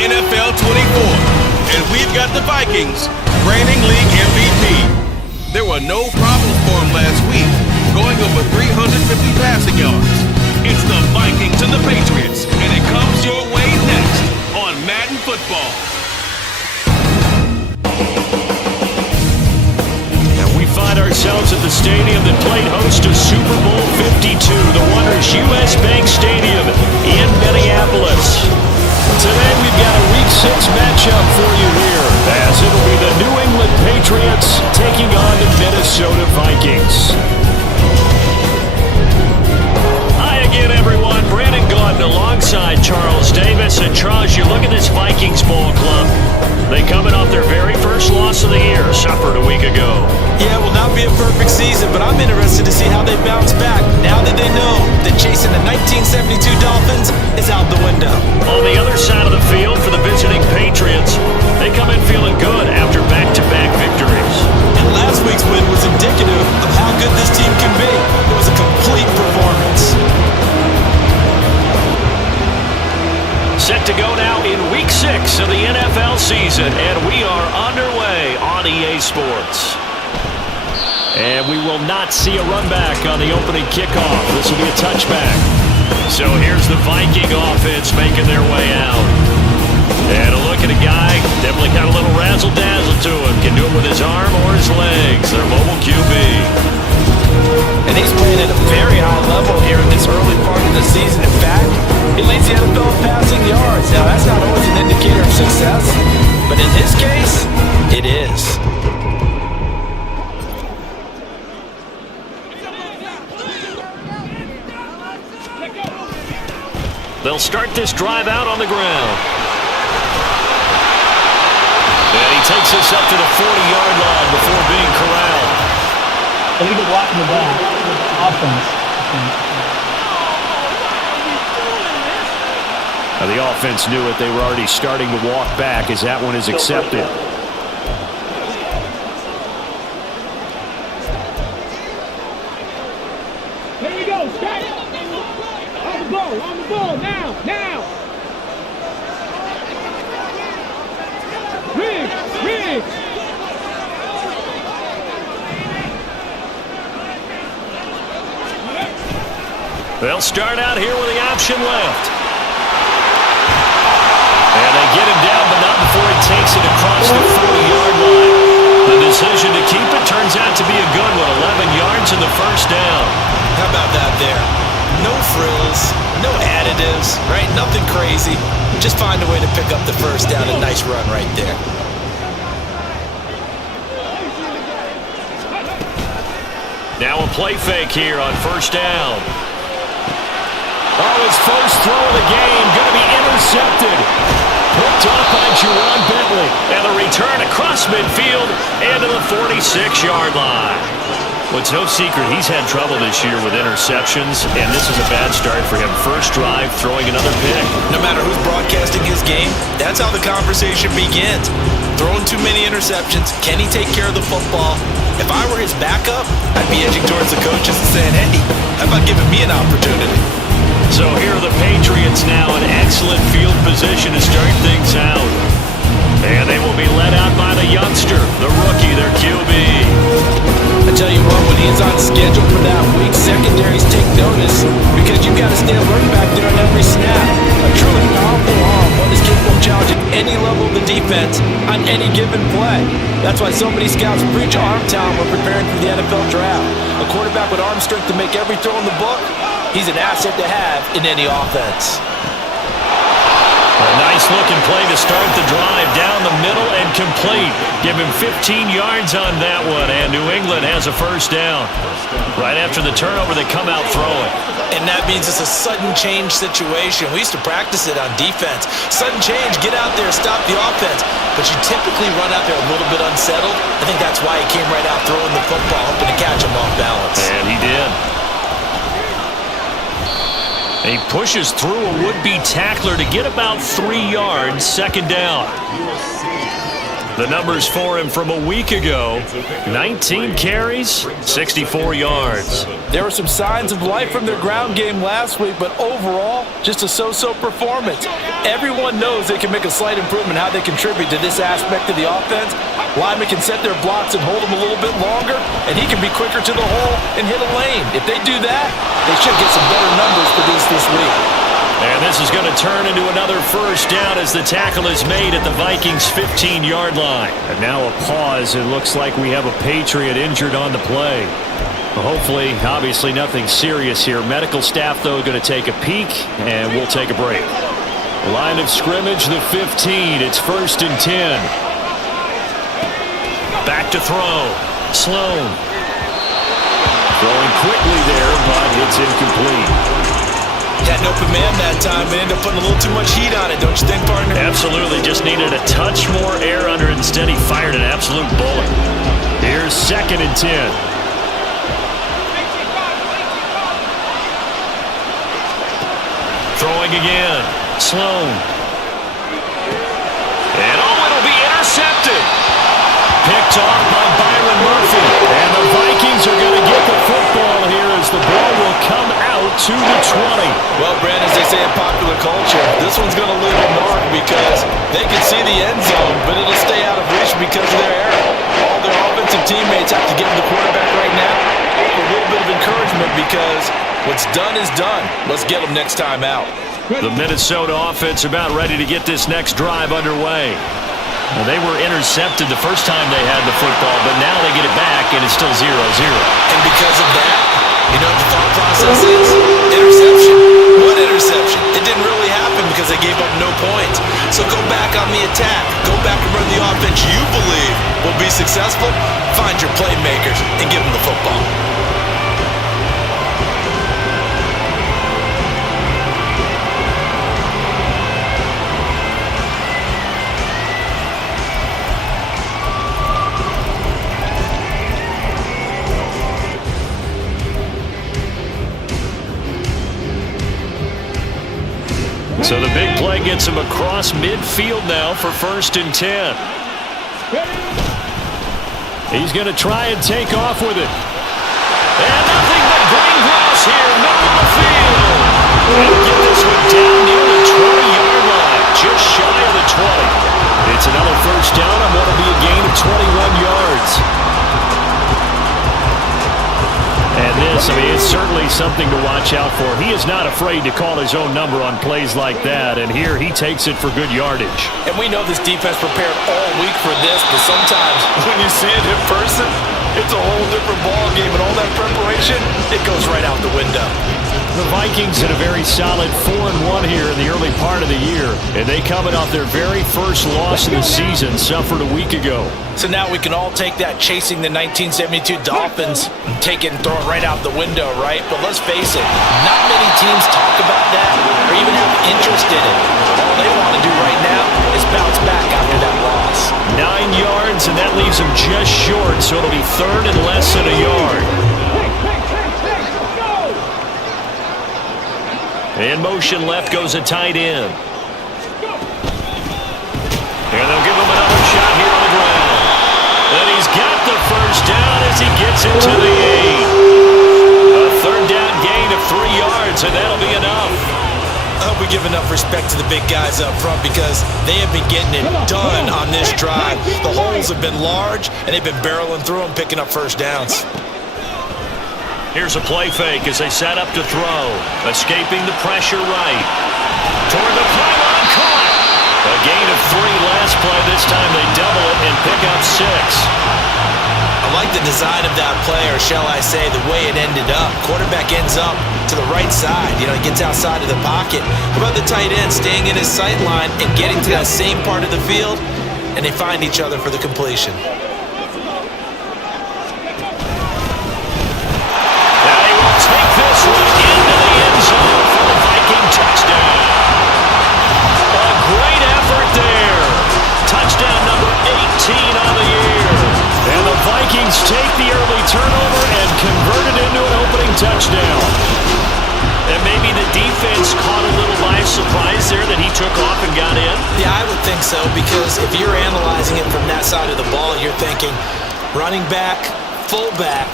NFL 24. And we've got the Vikings, reigning league MVP. There were no problems for him last week, going over 350 passing yards. It's the Vikings and the Patriots, and it comes your way next on Madden Football. We find ourselves at the stadium that played host to Super Bowl 52, the wondrous U.S. Bank Stadium in Minneapolis. Today we've got a Week 6 matchup for you here, as it'll be the New England Patriots taking on the Minnesota Vikings. Hi again, everyone. Brandon Gordon alongside Charles Davis. And Charles, you look at this Vikings ball club. They coming off their very first loss of the year, suffered a week ago. Yeah, it will not be a perfect season, but I'm interested to see how they bounce back now that they know that chasing the 1972 Dolphins is out the window. On the other side of the field for the visiting Patriots, they come in feeling good after back-to-back victories. And last week's win was indicative of how good this team can be. It was a complete performance. Set to go now in Week 6 of the NFL season, and we are underway on EA Sports. And we will not see a run back on the opening kickoff. This will be a touchback. So here's the Viking offense making their way out. And a look at a guy, definitely got a little razzle-dazzle to him. Can do it with his arm or his legs. Their mobile QB. And he's playing at a very high level here in this early part of the season. In fact, he leads the NFL in passing yards. Now, that's not always an indicator of success, but in this case, it is. They'll start this drive out on the ground. And he takes this up to the 40-yard line before being corralled. Illegal blocking the back. Offense. Now the offense knew it. They were already starting to walk back as that one is accepted. Here we go. Straight. On the ball. Now. Riggs. They'll start out here with the option left. And they get him down, but not before he takes it across the 40-yard line. The decision to keep it turns out to be a good one. 11 yards and the first down. How about that there? No frills, no additives, right? Nothing crazy. Just find a way to pick up the first down. A nice run right there. Now a play fake here on first down. Oh, his first throw of the game going to be intercepted. Picked off by Jerron Bentley. And the return across midfield and to the 46-yard line. Well, it's no secret he's had trouble this year with interceptions, and this is a bad start for him. First drive, throwing another pick. No matter who's broadcasting his game, that's how the conversation begins. Throwing too many interceptions. Can he take care of the football? If I were his backup, I'd be edging towards the coaches and saying, hey, how about giving me an opportunity? So here are the Patriots now in excellent field position to start things out. And they will be led out by the youngster, the rookie, their QB. I tell you what, when he's on schedule for that week, secondaries take notice because you've got to stay alert back there on every snap. A truly powerful arm, one is capable of challenging any level of the defense on any given play. That's why so many scouts preach arm talent when preparing for the NFL draft. A quarterback with arm strength to make every throw in the book, he's an asset to have in any offense. A nice-looking play to start the drive down the middle and complete. Give him 15 yards on that one, and New England has a first down. Right after the turnover, they come out throwing. And that means it's a sudden change situation. We used to practice it on defense. Sudden change, get out there, stop the offense. But you typically run out there a little bit unsettled. I think that's why he came right out throwing the football, hoping to catch him off balance. And he did. He pushes through a would-be tackler to get about 3 yards, second down. The numbers for him from a week ago: 19 carries, 64 yards. There were some signs of life from their ground game last week, but overall, just a so-so performance. Everyone knows they can make a slight improvement how they contribute to this aspect of the offense. Linemen can set their blocks and hold them a little bit longer, and he can be quicker to the hole and hit a lane. If they do that, they should get some better numbers produced this week. And this is going to turn into another first down as the tackle is made at the Vikings' 15-yard line. And now a pause. It looks like we have a Patriot injured on the play. Well, hopefully, obviously nothing serious here. Medical staff, though, going to take a peek, and we'll take a break. Line of scrimmage, the 15. It's 1st and 10. Back to throw. Sloan. Throwing quickly there, but it's incomplete. Had an open man that time and ended up putting a little too much heat on it, don't you think, partner? Absolutely. Just needed a touch more air under it. Instead, he fired an absolute bullet. Here's 2nd and 10. Throwing again. Sloan. And it'll be intercepted. Picked off by Byron Murphy. And the Vikings are going to get the football here as the ball will come out to the 20. Well, Brand, as they say in popular culture, this one's going to leave a mark because they can see the end zone, but it'll stay out of reach because of their error. All their offensive teammates have to give the quarterback right now a little bit of encouragement because what's done is done. Let's get them next time out. The Minnesota offense about ready to get this next drive underway. Well, they were intercepted the first time they had the football, but now they get it back, and it's still 0-0. And because of that, you know what the thought process is? Interception. What interception? It didn't really happen because they gave up no points. So go back on the attack. Go back and run the offense you believe will be successful. Find your playmakers and give them the football. So the big play gets him across midfield now for 1st and 10. He's going to try and take off with it. And nothing but green grass here, middle of the field. And get this one down near the 20-yard line, just shy of the 20. It's another first down on what will be a gain of 21 yards. And this, it's certainly something to watch out for. He is not afraid to call his own number on plays like that, and here he takes it for good yardage. And we know this defense prepared all week for this, but sometimes when you see it in person, it's a whole different ball game, and all that preparation, it goes right out the window. The Vikings had a very solid 4-1 here in the early part of the year, and they coming off their very first loss of the season, suffered a week ago. So now we can all take that chasing the 1972 Dolphins and take it and throw it right out the window, right? But let's face it, not many teams talk about that or even have interest in it. All they want to do right now is bounce back after that loss. 9 yards, and that leaves them just short, so it'll be 3rd and less than a yard. In motion left goes a tight end. And they'll give him another shot here on the ground. And he's got the first down as he gets into the 8. A 3rd down gain of 3 yards, and that'll be enough. I hope we give enough respect to the big guys up front because they have been getting it done on this drive. The holes have been large, and they've been barreling through them, picking up first downs. Here's a play fake as they set up to throw. Escaping the pressure right. Toward the pylon, caught. A gain of 3 last play. This time they double it and pick up 6. I like the design of that play, or shall I say the way it ended up. Quarterback ends up to the right side. You know, he gets outside of the pocket. How about the tight end staying in his sight line and getting to that same part of the field, and they find each other for the completion. Take this one into the end zone for the Viking touchdown. A great effort there. Touchdown number 18 on the year. And the Vikings take the early turnover and convert it into an opening touchdown. And maybe the defense caught a little by surprise there that he took off and got in? Yeah, I would think so, because if you're analyzing it from that side of the ball, you're thinking running back, fullback.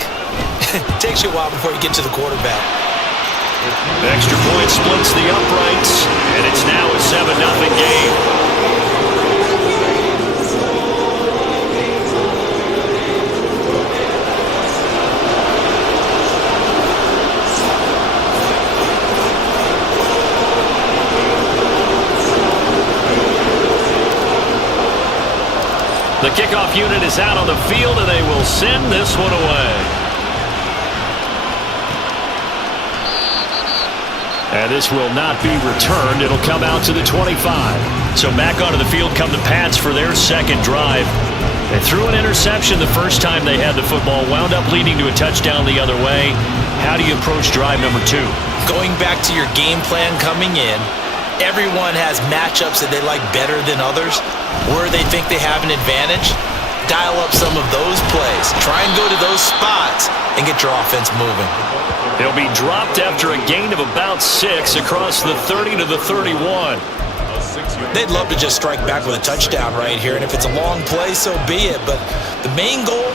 It takes you a while before you get to the quarterback. The extra point splits the uprights, and it's now a 7-0 game. The kickoff unit is out on the field, and they will send this one away. And this will not be returned. It'll come out to the 25. So back onto the field come the Pats for their second drive. They threw an interception the first time they had the football, wound up leading to a touchdown the other way. How do you approach drive number 2? Going back to your game plan coming in, everyone has matchups that they like better than others, where they think they have an advantage. Dial up some of those plays. Try and go to those spots and get your offense moving. He'll be dropped after a gain of about 6 across the 30 to the 31. They'd love to just strike back with a touchdown right here, and if it's a long play, so be it. But the main goal,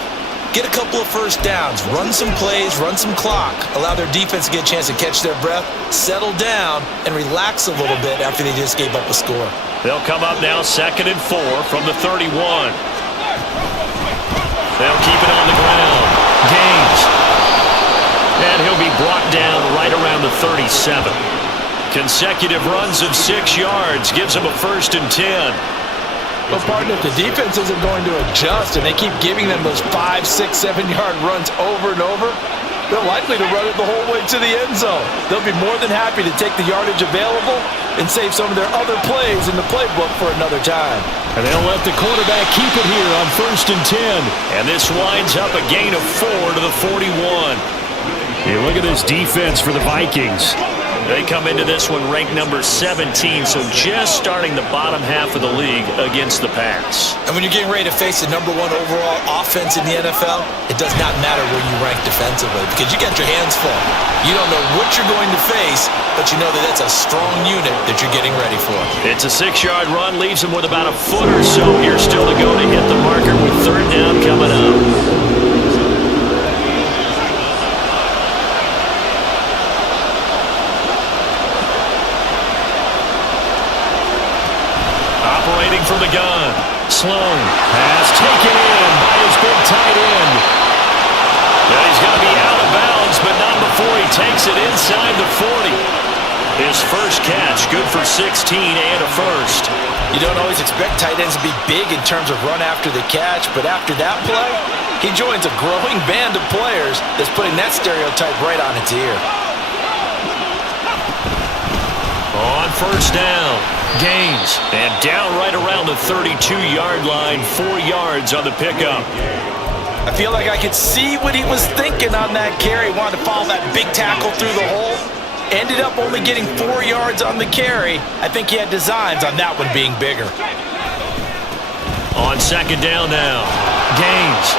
get a couple of first downs, run some plays, run some clock, allow their defense to get a chance to catch their breath, settle down, and relax a little bit after they just gave up a score. They'll come up now 2nd and 4 from the 31. They'll keep it on the ground. Gaines. And he'll be brought down right around the 37. Consecutive runs of 6 yards gives him a 1st and 10. Well, partner, if the defense isn't going to adjust and they keep giving them those 5, 6, 7-yard runs over and over, they're likely to run it the whole way to the end zone. They'll be more than happy to take the yardage available and save some of their other plays in the playbook for another time. And they'll let the quarterback keep it here on 1st and 10. And this winds up a gain of 4 to the 41. Hey, look at this defense for the Vikings. They come into this one ranked number 17, so just starting the bottom half of the league against the Pats. And when you're getting ready to face the number 1 overall offense in the NFL, it does not matter where you rank defensively because you got your hands full. You don't know what you're going to face, but you know that that's a strong unit that you're getting ready for. It's a 6-yard run, leaves him with about a foot or so here still to go to hit the marker with 3rd down coming up. Operating from the gun. Sloan has taken in by his big tight end. Now he's going to be out of bounds, but not before he takes it inside the 40. His first catch, good for 16 and a 1st. You don't always expect tight ends to be big in terms of run after the catch, but after that play, he joins a growing band of players that's putting that stereotype right on its ear. On 1st down, Gaines, and down right around the 32-yard line, 4 yards on the pickup. I feel like I could see what he was thinking on that carry. Wanted to follow that big tackle through the hole. Ended up only getting 4 yards on the carry. I think he had designs on that one being bigger. On 2nd down now, Gaines.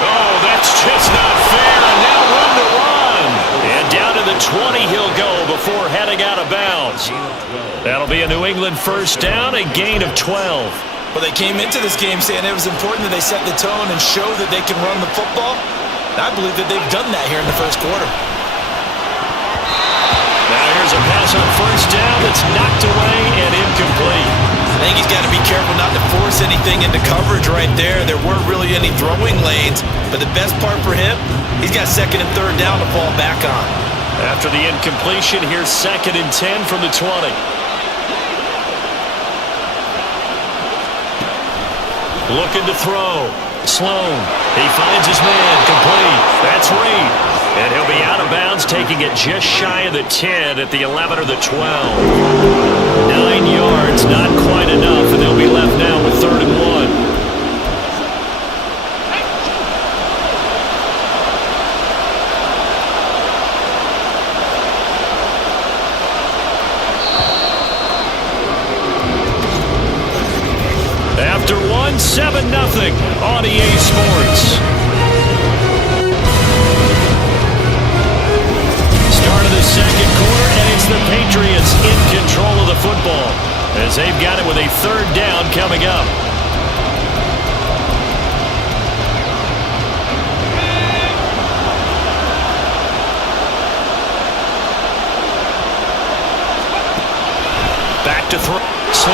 Oh, that's just not fair, and now run to run. And down to the 20 he'll go before heading out of bounds. That'll be a New England 1st down, a gain of 12. Well, they came into this game saying it was important that they set the tone and show that they can run the football. And I believe that they've done that here in the 1st quarter. Now here's a pass on 1st down that's knocked away and incomplete. I think he's got to be careful not to force anything into coverage right there. There weren't really any throwing lanes, but the best part for him, he's got 2nd and 3rd down to fall back on. After the incompletion, here's 2nd and 10 from the 20. Looking to throw. Sloan. He finds his man. Complete. That's Reed. And he'll be out of bounds, taking it just shy of the 10 at the 11 or the 12. 9 yards, not quite enough, and they'll be left now with 3rd and 1. After 7-0 on EA Sports. Start of the 2nd quarter, and it's the Patriots in control the football as they've got it with a third down coming up. Back to throw. Sloan.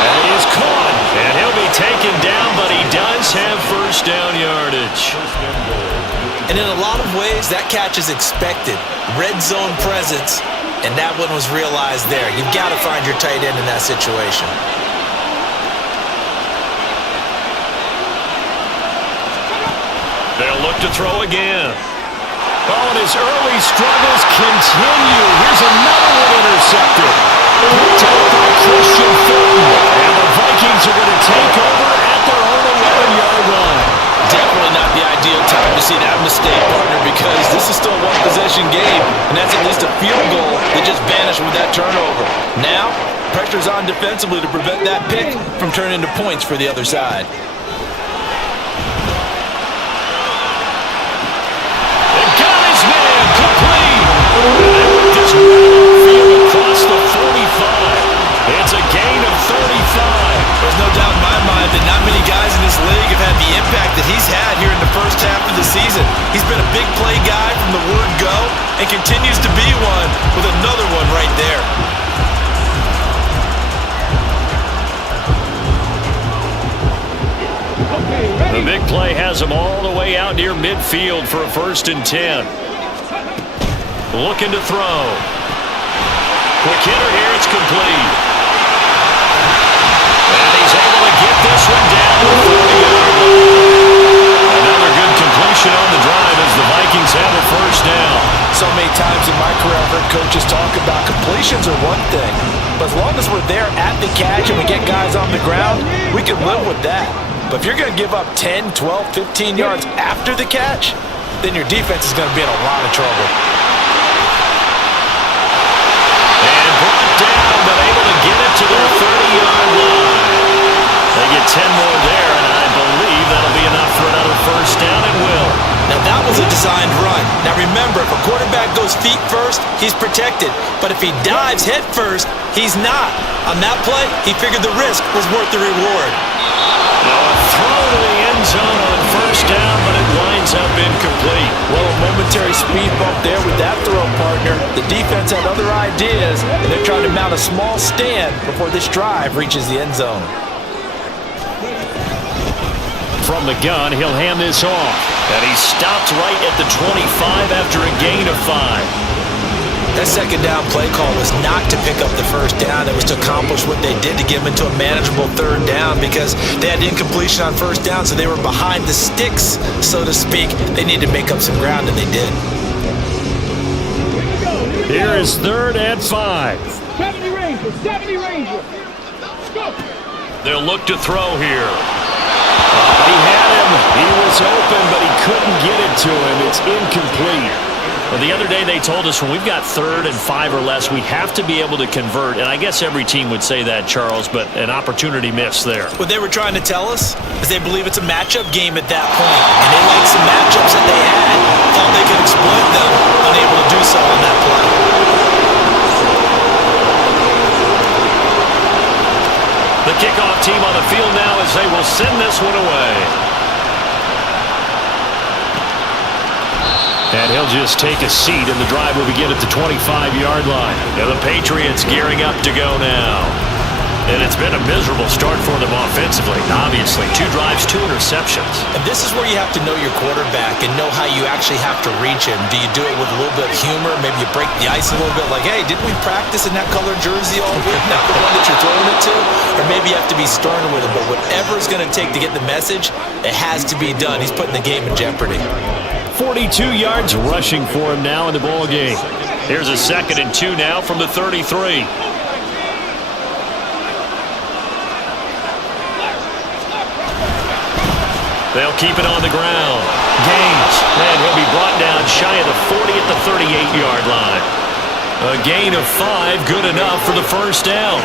That is caught. And he'll be taken down, but he does have first down yardage. And in a lot of ways, that catch is expected. Red zone presence, and that one was realized there. You've got to find your tight end in that situation. They'll look to throw again. Oh, and his early struggles continue. Here's another one intercepted. Picked up by Christian Fulton. And the Vikings are going to take over at their own 11-yard line. Definitely not the ideal time to see that mistake, partner, because this is still a one-possession game, and that's at least a field goal that just vanished with that turnover. Now, pressure's on defensively to prevent that pick from turning into points for the other side. They got his man complete. Just field across the 45. It's a gain of 35. There's no doubt in my mind that not many guys in this league have had the impact that he's had here in the first half of the season. He's been a big play guy from the word go and continues to be one with another one right there. The big play has him all the way out near midfield for a 1st and 10. Looking to throw. Quick hitter here, it's complete. And he's able to get this one down to the 40-yard line. Another good completion on the drive as the Vikings have a first down. So many times in my career, I've heard coaches talk about completions are one thing, but as long as we're there at the catch and we get guys on the ground, we can live with that. But if you're going to give up 10, 12, 15 yards after the catch, then your defense is going to be in a lot of trouble. And brought down, but able to get it to their 30-yard line. They get 10 more there, and I believe that'll be enough for another first down, and will. Now, that was a designed run. Now, remember, if a quarterback goes feet first, he's protected. But if he dives head first, he's not. On that play, he figured the risk was worth the reward. Now a throw to the end zone on first down, but it winds up incomplete. Well, a momentary speed bump there with that throw, partner. The defense had other ideas, and they're trying to mount a small stand before this drive reaches the end zone. From the gun, he'll hand this off. And he stopped right at the 25 after a gain of 5. That second down play call was not to pick up the first down. It was to accomplish what they did to get them into a manageable third down because they had incompletion on first down, so they were behind the sticks, so to speak. They needed to make up some ground, and they did. Here is 3rd and 5. 70 Ranger, 70 Ranger. Go. They'll look to throw here. He had him. He was open, but he couldn't get it to him. It's incomplete. Well, the other day they told us when we've got 3rd and 5 or less, we have to be able to convert. And I guess every team would say that, Charles, but an opportunity missed there. What they were trying to tell us is they believe it's a matchup game at that point. And they liked some matchups that they had, thought they could exploit them, unable to do so on that play. The kickoff team on the field now as they will send this one away. And he'll just take a seat, and the drive will begin at the 25-yard line. And the Patriots gearing up to go now. And it's been a miserable start for them offensively, obviously. 2 drives, 2 interceptions. And this is where you have to know your quarterback and know how you actually have to reach him. Do you do it with a little bit of humor? Maybe you break the ice a little bit, like, hey, didn't we practice in that colored jersey all week? Not the one that you're throwing it to? Or maybe you have to be stern with him. But whatever it's going to take to get the message, it has to be done. He's putting the game in jeopardy. 42 yards rushing for him now in the ball game. Here's a 2nd and 2 now from the 33. They'll keep it on the ground. Gains. And he'll be brought down shy of the 40 at the 38-yard line. A gain of 5, good enough for the first down.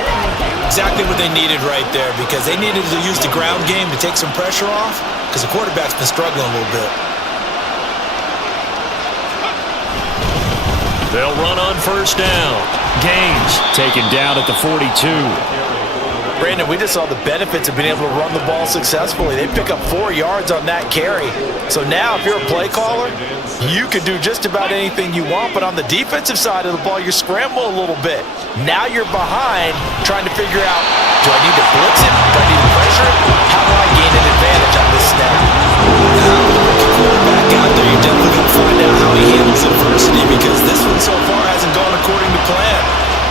Exactly what they needed right there, because they needed to use the ground game to take some pressure off, because the quarterback's been struggling a little bit. They'll run on first down. Gaines taken down at the 42. Brandon, we just saw the benefits of being able to run the ball successfully. They pick up 4 yards on that carry. So now if you're a play caller, you can do just about anything you want, but on the defensive side of the ball, you scramble a little bit. Now you're behind trying to figure out, do I need to blitz it? Do I need to pressure it? How do I gain an advantage on this snap? Now with the rookie quarterback out there, you're definitely going to find out how he handles adversity, because this one so far hasn't gone according to plan.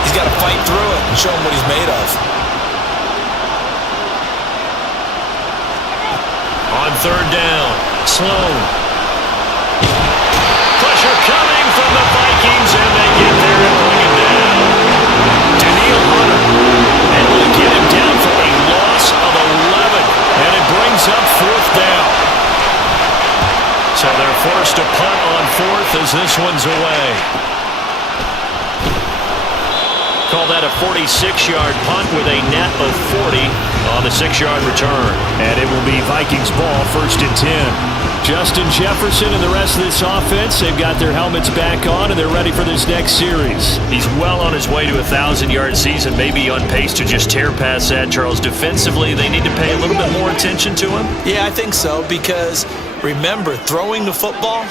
He's got to fight through it and show him what he's made of. On third down, Sloan. Pressure coming from the Vikings, and they get there and bring him down. Daniil Hunter able to get him down for a loss of 11, and it brings up fourth down. So they're forced to punt on fourth as this one's away. Call that a 46-yard punt with a net of 40 on the 6-yard return. And it will be Vikings ball, 1st and 10. Justin Jefferson and the rest of this offense, they've got their helmets back on and they're ready for this next series. He's well on his way to a 1,000-yard season, maybe on pace to just tear past that, Charles. Defensively, they need to pay a little bit more attention to him? Yeah, I think so, because remember, throwing the football,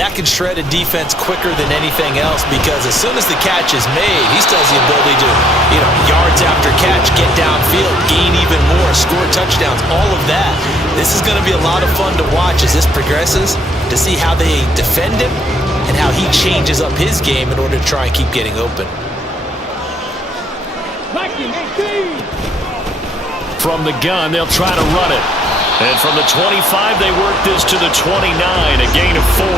that can shred a defense quicker than anything else, because as soon as the catch is made, he still has the ability to, yards after catch, get downfield, gain even more, score touchdowns, all of that. This is going to be a lot of fun to watch as this progresses, to see how they defend him and how he changes up his game in order to try and keep getting open. From the gun, they'll try to run it. And from the 25, they work this to the 29, a gain of 4.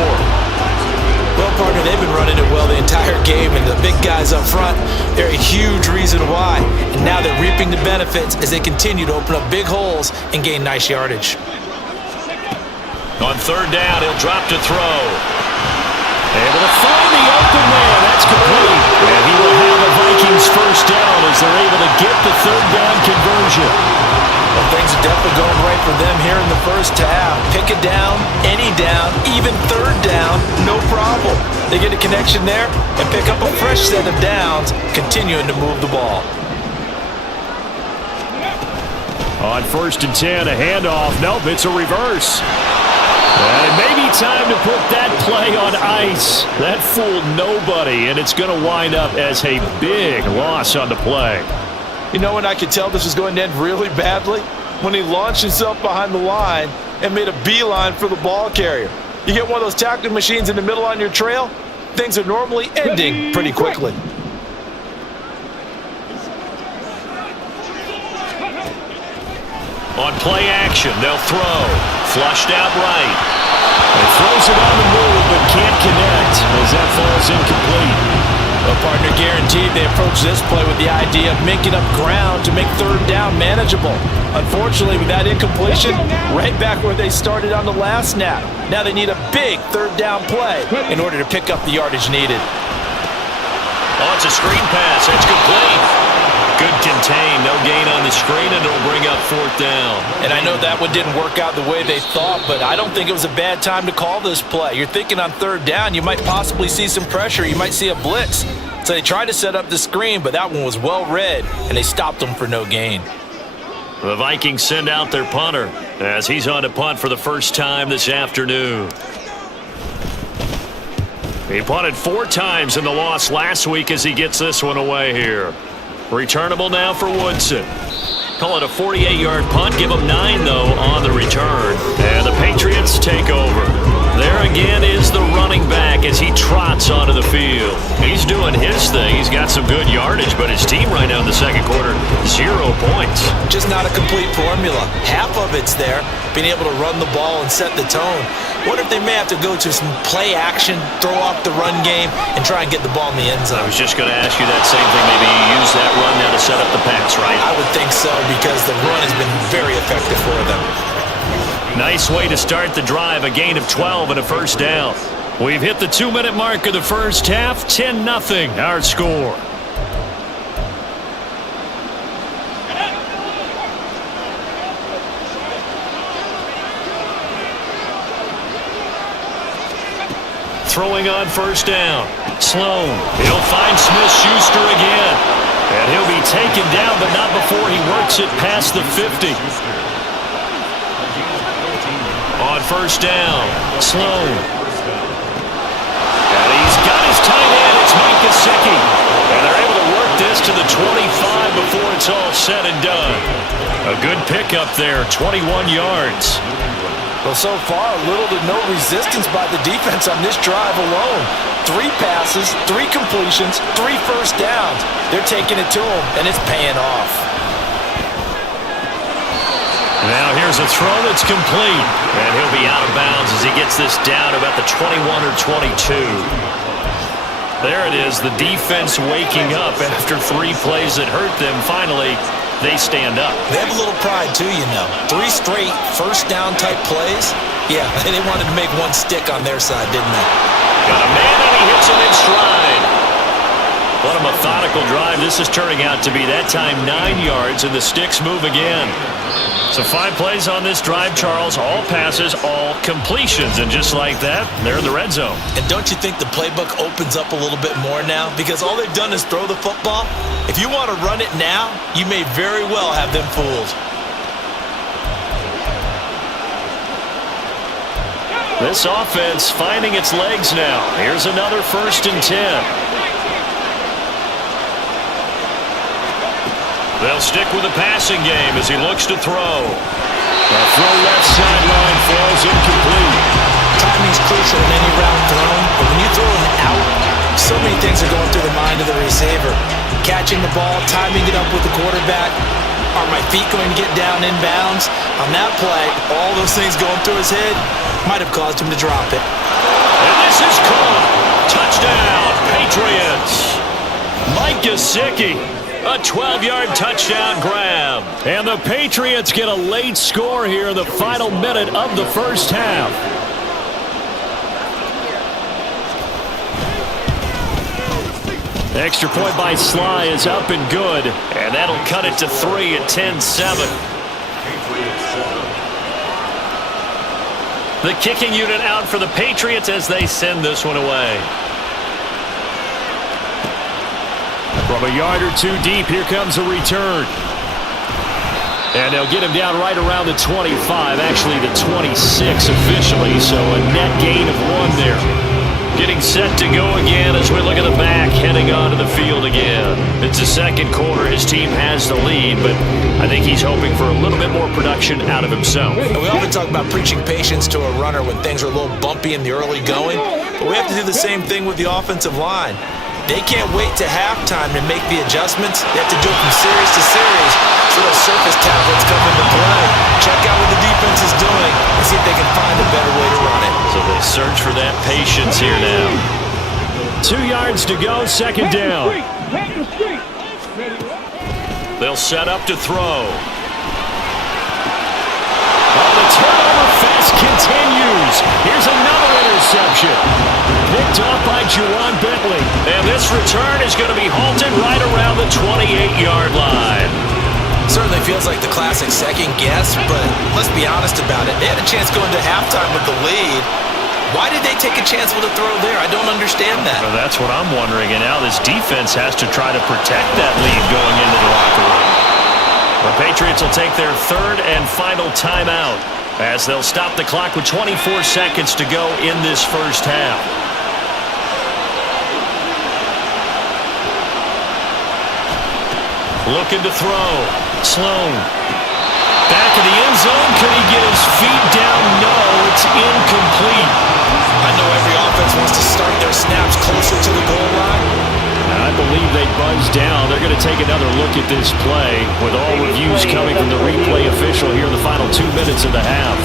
Well, partner, they've been running it well the entire game, and the big guys up front, they're a huge reason why. And now they're reaping the benefits as they continue to open up big holes and gain nice yardage. On third down, he'll drop to throw. Able to find the open man. That's complete. And he will have a Vikings first down as they're able to get the third down conversion. Well, things are definitely going right for them here in the first half. Pick a down, any down, even third down, no problem. They get a connection there and pick up a fresh set of downs, continuing to move the ball. On 1st and 10, a handoff. Nope, it's a reverse. And it may be time to put that play on ice. That fooled nobody, and it's going to wind up as a big loss on the play. You know when I could tell this was going to end really badly? When he launched himself behind the line and made a beeline for the ball carrier. You get one of those tackling machines in the middle on your trail, things are normally ending pretty quickly. On play action, they'll throw. Flushed out right. He throws it on the move, but can't connect as that falls incomplete. Well, partner, guaranteed they approach this play with the idea of making up ground to make third down manageable. Unfortunately, with that incompletion, right back where they started on the last snap. Now they need a big third down play in order to pick up the yardage needed. Oh, it's a screen pass. It's complete. Good contain. No gain on the screen, and it'll bring up fourth down. And I know that one didn't work out the way they thought, but I don't think it was a bad time to call this play. You're thinking on third down, you might possibly see some pressure. You might see a blitz. So they tried to set up the screen, but that one was well read, and they stopped them for no gain. The Vikings send out their punter as he's on to punt for the first time this afternoon. He punted 4 times in the loss last week as he gets this one away here. Returnable now for Woodson. Call it a 48-yard punt. Give him 9, though, on the return. And the Patriots take over. There again is the running back as he trots onto the field. He's doing his thing. He's got some good yardage, but his team right now in the second quarter, 0 points. Just not a complete formula. Half of it's there, being able to run the ball and set the tone. What if they may have to go to some play action, throw off the run game, and try and get the ball in the end zone? I was just going to ask you that same thing. Maybe you use that run now to set up the pass, right? I would think so, because the run has been very effective for them. Nice way to start the drive, a gain of 12 and a first down. We've hit the 2-minute mark of the first half, 10-0 our score. throwing on first down. Sloan, he'll find Smith-Schuster again. And he'll be taken down, but not before he works it past the 50. On first down, Sloan. And he's got his tight end. It's Mike Gesicki. And they're able to work this to the 25 before it's all said and done. A good pickup there, 21 yards. Well, so far, little to no resistance by the defense on this drive alone. 3 passes, 3 completions, 3 first downs. They're taking it to him, and it's paying off. Now here's a throw that's complete. And he'll be out of bounds as he gets this down about the 21 or 22. There it is, the defense waking up after 3 plays that hurt them. Finally, they stand up. They have a little pride, too, you know. 3 straight first-down-type plays. Yeah, they wanted to make one stick on their side, didn't they? Got a man, and he hits him in stride. What a methodical drive this is turning out to be. That time 9 yards, and the sticks move again. So 5 plays on this drive, Charles. All passes, all completions. And just like that, they're in the red zone. And don't you think the playbook opens up a little bit more now? Because all they've done is throw the football. If you want to run it now, you may very well have them fooled. This offense finding its legs now. Here's another 1st and 10. They'll stick with the passing game as he looks to throw. A throw left sideline falls incomplete. Timing's crucial in any route thrown, but when you throw it out, so many things are going through the mind of the receiver. Catching the ball, timing it up with the quarterback. Are my feet going to get down in bounds? On that play, all those things going through his head might have caused him to drop it. And this is caught. Touchdown, Patriots. Mike Gesicki. A 12-yard touchdown grab. And the Patriots get a late score here in the final minute of the first half. Extra point by Sly is up and good. And that'll cut it to 3 at 10-7. The kicking unit out for the Patriots as they send this one away. From a yard or 2 deep, here comes a return. And they'll get him down right around the 25, actually the 26 officially, so a net gain of 1 there. Getting set to go again as we look at the back, heading onto the field again. It's the second quarter. His team has the lead, but I think he's hoping for a little bit more production out of himself. And we often talk about preaching patience to a runner when things are a little bumpy in the early going, but we have to do the same thing with the offensive line. They can't wait to halftime to make the adjustments. They have to do it from series to series, so those surface tablets come into play. Check out what the defense is doing and see if they can find a better way to run it. So they search for that patience here now. 2 yards to go, second down. They'll set up to throw. Oh, the turnover fest continues. Here's another interception. Picked up by Juwan Bentley. And this return is going to be halted right around the 28-yard line. Certainly feels like the classic second guess, but let's be honest about it. They had a chance going to halftime with the lead. Why did they take a chance with a throw there? I don't understand that. Well, that's what I'm wondering. And now this defense has to try to protect that lead going into the locker room. The Patriots will take their 3rd and final timeout as they'll stop the clock with 24 seconds to go in this first half. Looking to throw. Sloan. Back in the end zone. Can he get his feet down? No, it's incomplete. I know every offense wants to start their snaps closer to the goal line. I believe they buzz down. They're going to take another look at this play with all reviews coming from the replay official here in the final 2 minutes of the half.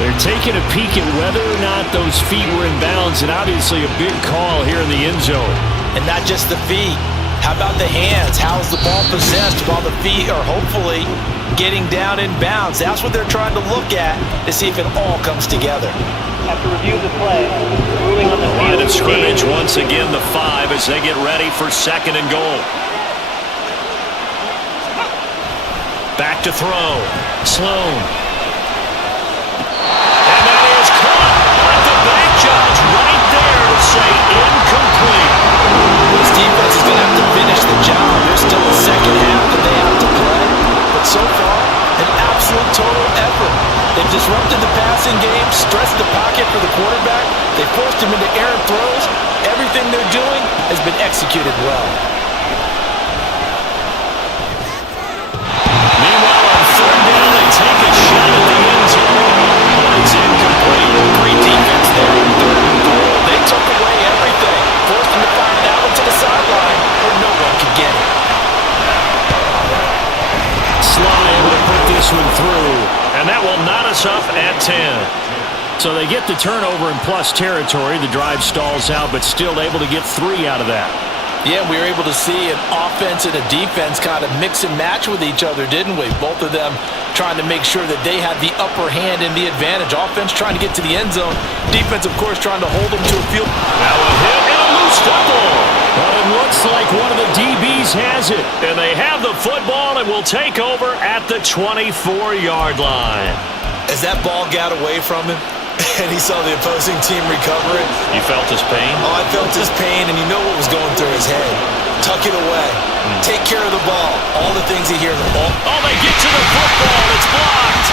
They're taking a peek at whether or not those feet were in bounds, and obviously a big call here in the end zone. And not just the feet. How about the hands? How is the ball possessed while the feet are hopefully getting down in bounds? That's what they're trying to look at to see if it all comes together. After review the play, ruling on the Line of scrimmage once again the 5 as they get ready for 2nd and goal. Back to throw. Sloan. And that is caught. stretched the pocket for the quarterback. They forced him into errant throws. Everything they're doing has been executed well. Meanwhile, on third down, they take a shot at the end zone. But it's incomplete. Great defense there in third and goal. They took away everything. Forced him to fire it out to the sideline where no one could get it. Sly able to put this one through. And that will knot us up at 10. So they get the turnover in plus territory. The drive stalls out, but still able to get 3 out of that. Yeah, we were able to see an offense and a defense kind of mix and match with each other, didn't we? Both of them trying to make sure that they had the upper hand and the advantage. Offense trying to get to the end zone. Defense, of course, trying to hold them to a field. Now a hit and a loose double. But it looks like one of the DBs has it. And they have the football and will take over at the 24-yard line. As that ball got away from him, and he saw the opposing team recover it. You felt his pain? Oh, I felt his pain, and you know what was going through his head. Tuck it away. Take care of the ball. All the things he hears. Oh, they get to the football. It's blocked.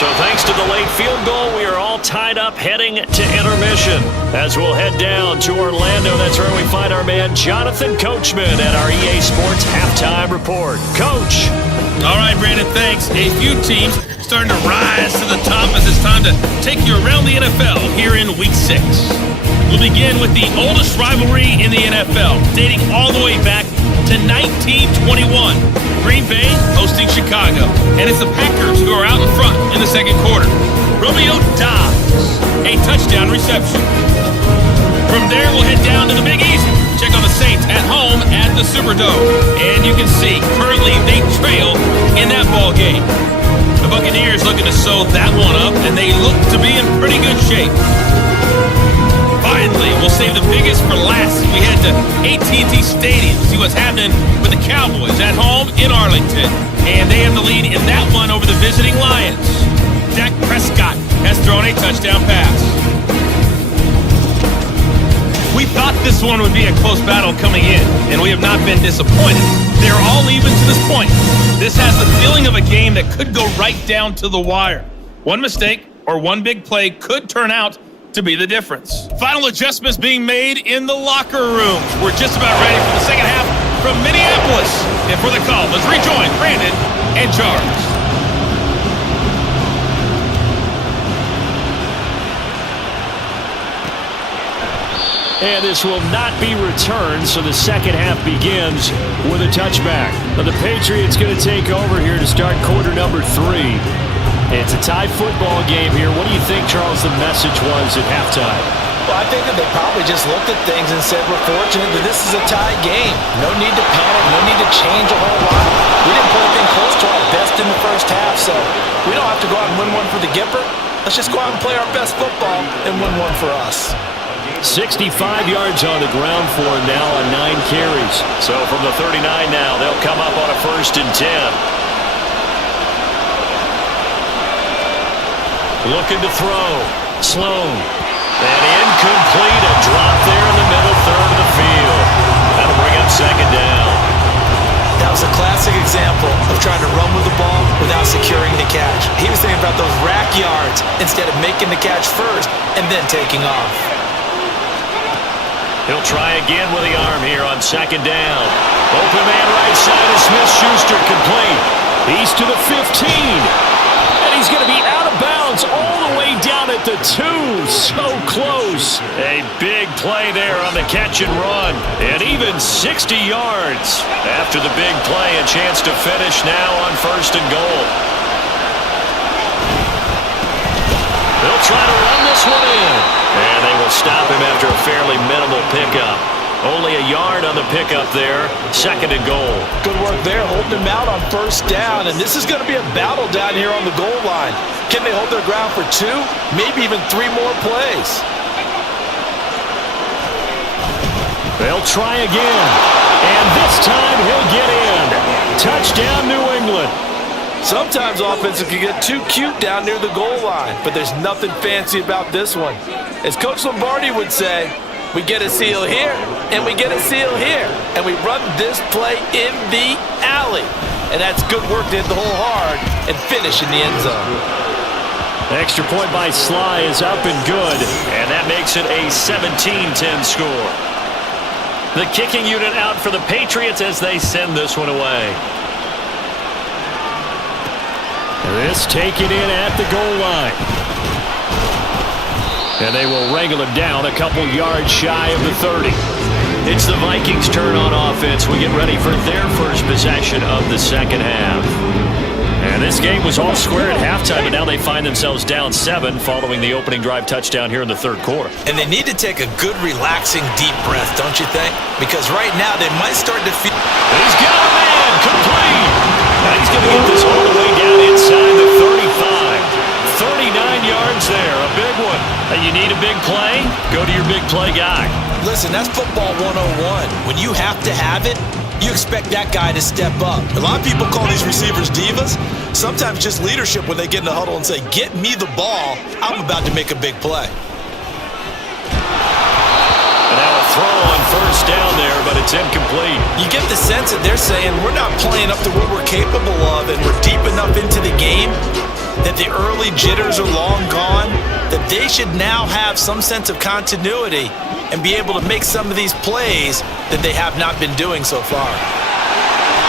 So thanks to the late field goal, we are all tied up heading to intermission. As we'll head down to Orlando, that's where we find our man Jonathan Coachman at our EA Sports Halftime Report. Coach. All right, Brandon, thanks. A few teams starting to rise to the top as it's time to take you around the NFL here in Week 6. We'll begin with the oldest rivalry in the NFL, dating all the way back to 1921. Green Bay hosting Chicago, and it's the Packers who are out in front in the second quarter. Romeo Dobbs, a touchdown reception. From there, we'll head down to the Big Easy. Check on the Saints at home at the Superdome. And you can see, currently, they trail in that ball game. The Buccaneers looking to sew that one up, and they look to be in pretty good shape. Finally, we'll save the biggest for last. We head to AT&T Stadium to see what's happening with the Cowboys at home in Arlington. And they have the lead in that one over the visiting Lions. Dak Prescott has thrown a touchdown pass. We thought this one would be a close battle coming in, and we have not been disappointed. They're all even to this point. This has the feeling of a game that could go right down to the wire. One mistake or one big play could turn out to be the difference. Final adjustments being made in the locker rooms. We're just about ready for the second half from Minneapolis. And for the call, let's rejoin Brandon and Charles. And this will not be returned, so the second half begins with a touchback. Now the Patriots going to take over here to start quarter number 3. It's a tie football game here. What do you think, Charles, the message was at halftime? Well, I think that they probably just looked at things and said, we're fortunate that this is a tie game. No need to panic, no need to change a whole lot. We didn't play anything close to our best in the first half, so we don't have to go out and win one for the Gipper. Let's just go out and play our best football and win one for us. 65 yards on the ground for him now on 9 carries. So from the 39 now, they'll come up on a 1st and 10. Looking to throw. Sloan. And incomplete. A drop there in the middle third of the field. That'll bring up 2nd down. That was a classic example of trying to run with the ball without securing the catch. He was thinking about those rack yards instead of making the catch first and then taking off. He'll try again with the arm here on 2nd down. Open man right side of Smith-Schuster complete. He's to the 15. And he's going to be out of bounds all the way down at the 2. So close. A big play there on the catch and run. And even 60 yards. After the big play, a chance to finish now on 1st and goal. They'll try to run this one in. And they will stop him after a fairly minimal pickup. Only a yard on the pickup there. 2nd and goal. Good work there, holding him out on 1st down. And this is going to be a battle down here on the goal line. Can they hold their ground for 2, maybe even 3 more plays? They'll try again. And this time he'll get in. Touchdown, New England. Sometimes offenses can get too cute down near the goal line, but there's nothing fancy about this one. As Coach Lombardi would say, we get a seal here, and we get a seal here, and we run this play in the alley. and that's good work to hit the hole hard and finish in the end zone. Extra point by Sly is up and good, and that makes it a 17-10 score. The kicking unit out for the Patriots as they send this one away. This taken in at the goal line. And they will wrangle him down a couple yards shy of the 30. It's the Vikings' turn on offense. We get ready for their first possession of the second half. And this game was all square at halftime, but now they find themselves down 7 following the opening drive touchdown here in the third quarter. And they need to take a good, relaxing, deep breath, don't you think? Because right now they might start to feel... He's got a man, complete! Now he's going to get this all the way down inside the 35. 39 yards there, a big one. You need a big play? Go to your big play guy. Listen, that's football 101. When you have to have it, you expect that guy to step up. A lot of people call these receivers divas. Sometimes just leadership when they get in the huddle and say, get me the ball. I'm about to make a big play. And now a throw on first down there, but it's incomplete. You get the sense that they're saying we're not playing up to what we're capable of, and we're deep enough into the game that the early jitters are long gone, that they should now have some sense of continuity and be able to make some of these plays that they have not been doing so far.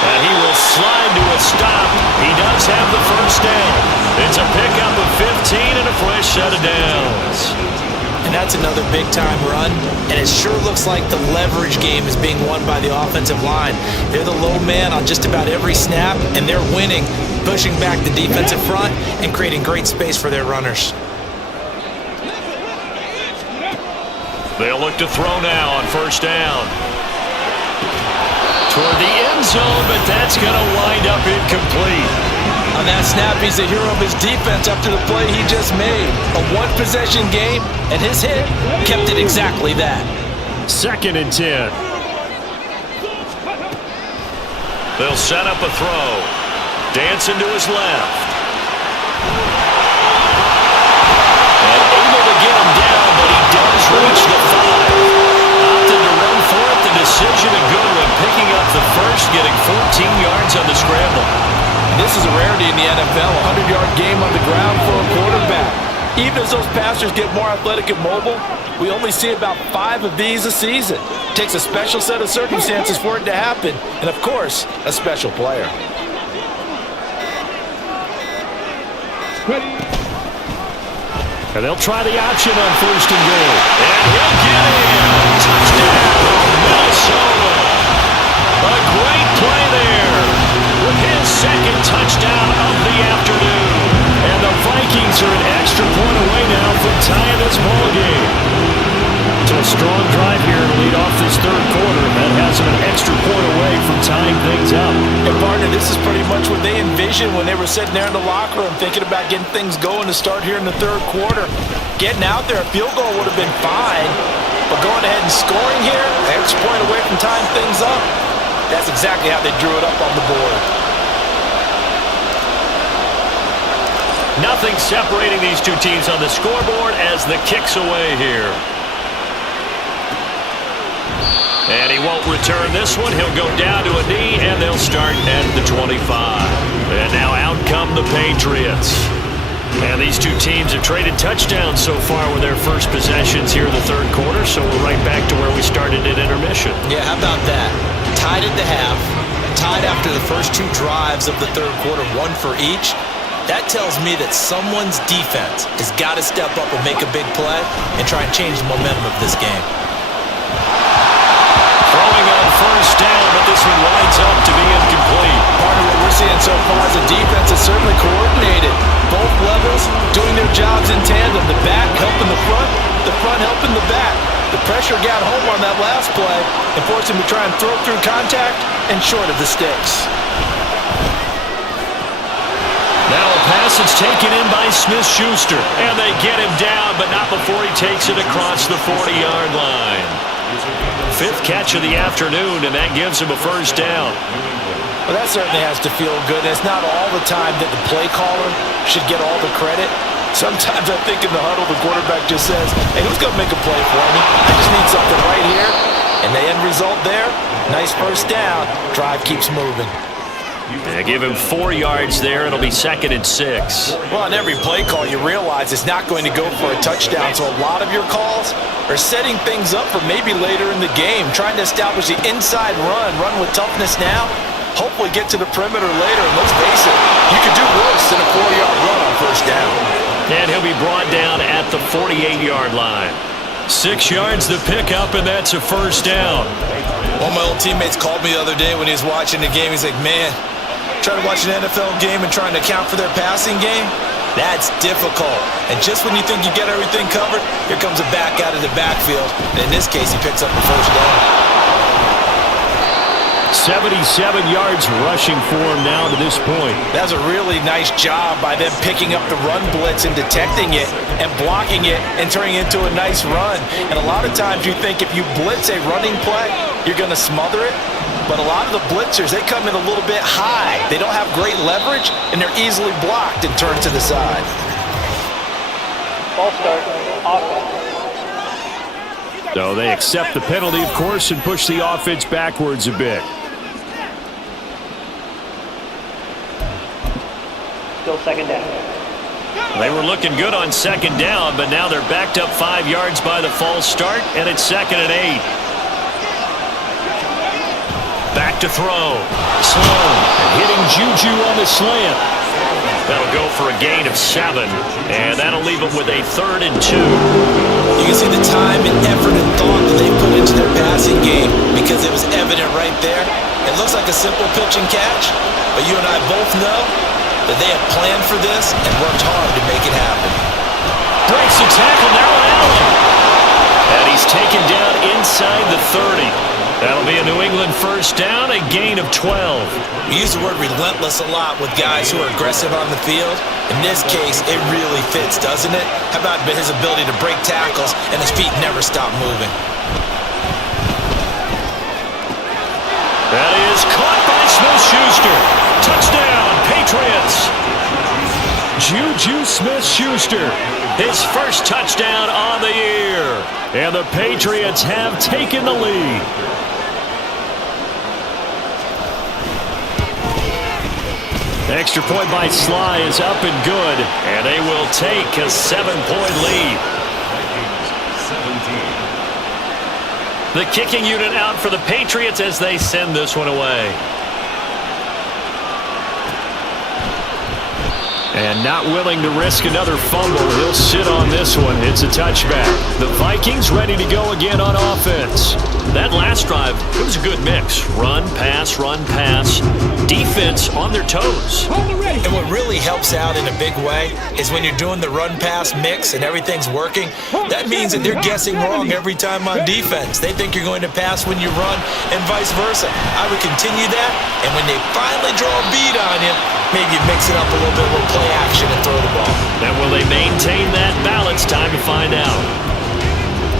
And he will slide to a stop. He does have the first down. It's a pickup of 15 and a fresh set of downs. And that's another big-time run, and it sure looks like the leverage game is being won by the offensive line. They're the low man on just about every snap, and they're winning, pushing back the defensive front and creating great space for their runners. They'll look to throw now on first down. Toward the end zone, but that's going to wind up incomplete. On that snap, he's the hero of his defense after the play he just made. A one-possession game, and his hit kept it exactly that. 2nd and 10. They'll set up a throw. Dancing to his left. And able to get him down, but he does reach the 5. Opted to run for it. The decision a good one. Picking up the first, getting 14 yards on the scramble. This is a rarity in the NFL, a 100-yard game on the ground for a quarterback. Even as those passers get more athletic and mobile, we only see about 5 of these a season. It takes a special set of circumstances for it to happen, and of course, a special player. And they'll try the option on first and goal. And he'll get in. Touchdown, Minnesota. A great play there with his 2nd touchdown of the afternoon. And the Vikings are an extra point away now from tying this ball game. To a strong drive here to lead off this third quarter. That has them an extra point away from tying things up. And partner, this is pretty much what they envisioned when they were sitting there in the locker room thinking about getting things going to start here in the third quarter. Getting out there, a field goal would have been fine. But going ahead and scoring here, an extra point away from tying things up, that's exactly how they drew it up on the board. Nothing separating these two teams on the scoreboard as the kick's away here. And he won't return this one. He'll go down to a knee, and they'll start at the 25. And now out come the Patriots. And these two teams have traded touchdowns so far with their first possessions here in the third quarter, so we're right back to where we started at intermission. Yeah, how about that? Tied at the half, tied after the first 2 drives of the third quarter, 1 for each. That tells me that someone's defense has got to step up and make a big play and try and change the momentum of this game. Throwing on first down, but this one winds up to be incomplete. Part of what we're seeing so far is the defense is certainly coordinated. Both levels doing their jobs in tandem. The back helping the front helping the back. The pressure got home on that last play and forced him to try and throw through contact and short of the sticks. Now a pass is taken in by Smith-Schuster. And they get him down, but not before he takes it across the 40-yard line. 5th catch of the afternoon, and that gives him a first down. Well, that certainly has to feel good. It's not all the time that the play caller should get all the credit. Sometimes I think in the huddle, the quarterback just says, hey, who's going to make a play for me? I just need something right here. And the end result there, nice first down. Drive keeps moving. And give him 4 yards there. It'll be 2nd and 6. Well, on every play call, you realize it's not going to go for a touchdown. So a lot of your calls are setting things up for maybe later in the game, trying to establish the inside run with toughness now, hopefully get to the perimeter later. And let's face it, you could do worse than a 4-yard run on first down. And he'll be brought down at the 48-yard line. 6 yards the pickup, and that's a first down. One of my old teammates called me the other day when he was watching the game. He's like, man, trying to watch an NFL game and trying to account for their passing game, that's difficult. And just when you think you get everything covered, here comes a back out of the backfield. And in this case, he picks up the first down. 77 yards rushing for him now to this point. That was a really nice job by them picking up the run blitz and detecting it and blocking it and turning it into a nice run. And a lot of times you think if you blitz a running play, you're going to smother it. But a lot of the blitzers, they come in a little bit high. They don't have great leverage, and they're easily blocked and turned to the side. Ball start, offense. So they accept the penalty, of course, and push the offense backwards a bit. Still 2nd down. They were looking good on 2nd down, but now they're backed up 5 yards by the false start, and it's 2nd and 8. Back to throw. Sloan hitting Juju on the slant. That'll go for a gain of 7, and that'll leave them with a 3rd and 2. You can see the time and effort and thought that they put into their passing game because it was evident right there. It looks like a simple pitch and catch, but you and I both know that they have planned for this and worked hard to make it happen. Breaks the tackle, now Allen. And he's taken down inside the 30. That'll be a New England first down, a gain of 12. We use the word relentless a lot with guys who are aggressive on the field. In this case, it really fits, doesn't it? How about his ability to break tackles and his feet never stop moving? That is caught by Smith-Schuster. Touchdown, Patriots. Juju Smith-Schuster, his first touchdown on the year. And the Patriots have taken the lead. Extra point by Sly is up and good, and they will take a 7-point lead. The kicking unit out for the Patriots as they send this one away. And not willing to risk another fumble, he'll sit on this one. It's a touchback. The Vikings ready to go again on offense. That last drive, it was a good mix. Run, pass, defense on their toes. And what really helps out in a big way is when you're doing the run-pass mix and everything's working, that means that they're guessing wrong every time on defense. They think you're going to pass when you run and vice versa. I would continue that, and when they finally draw a bead on you, maybe mix it up a little bit with play action and throw the ball. Now will they maintain that balance? Time to find out.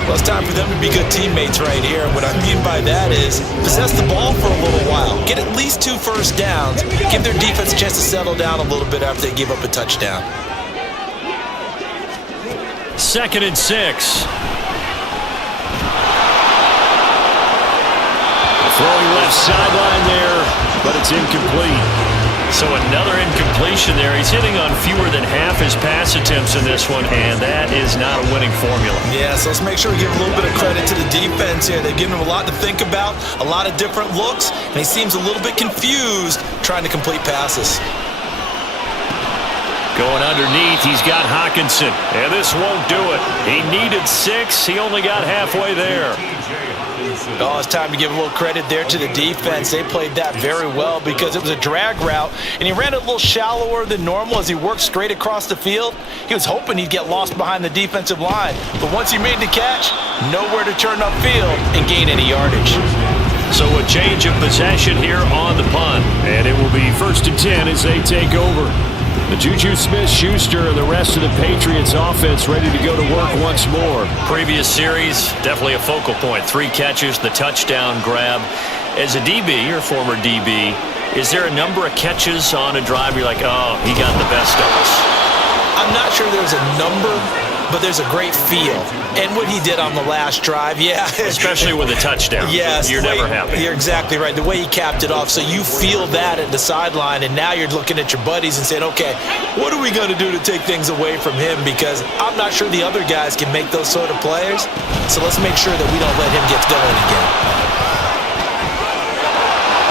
Well, it's time for them to be good teammates right here. What I mean by that is possess the ball for a little while. Get at least 2 first downs. Give their defense a chance to settle down a little bit after they give up a touchdown. 2nd and 6. Throwing left sideline there, but it's incomplete. So another incompletion there. He's hitting on fewer than half his pass attempts in this one, and that is not a winning formula. Yeah, so let's make sure we give a little bit of credit to the defense here. They've given him a lot to think about, a lot of different looks, and he seems a little bit confused trying to complete passes. Going underneath, he's got Hawkinson, and this won't do it. He needed 6. He only got halfway there. Oh, it's time to give a little credit there to the defense. They played that very well because it was a drag route, and he ran it a little shallower than normal as he worked straight across the field. He was hoping he'd get lost behind the defensive line, but once he made the catch, nowhere to turn upfield and gain any yardage. So a change of possession here on the punt, and it will be 1st and 10 as they take over. The Juju Smith-Schuster and the rest of the Patriots offense ready to go to work once more. Previous series, definitely a focal point. 3 catches, the touchdown grab. As a DB, or former DB, is there a number of catches on a drive you're like, oh, he got the best of us? I'm not sure there's a number, but there's a great feel. And what he did on the last drive, yeah. Especially with a touchdown. Yes. You're never happy. You're exactly right. The way he capped it off, so you feel that at the sideline, and now you're looking at your buddies and saying, okay, what are we going to do to take things away from him? Because I'm not sure the other guys can make those sort of players, so let's make sure that we don't let him get going again.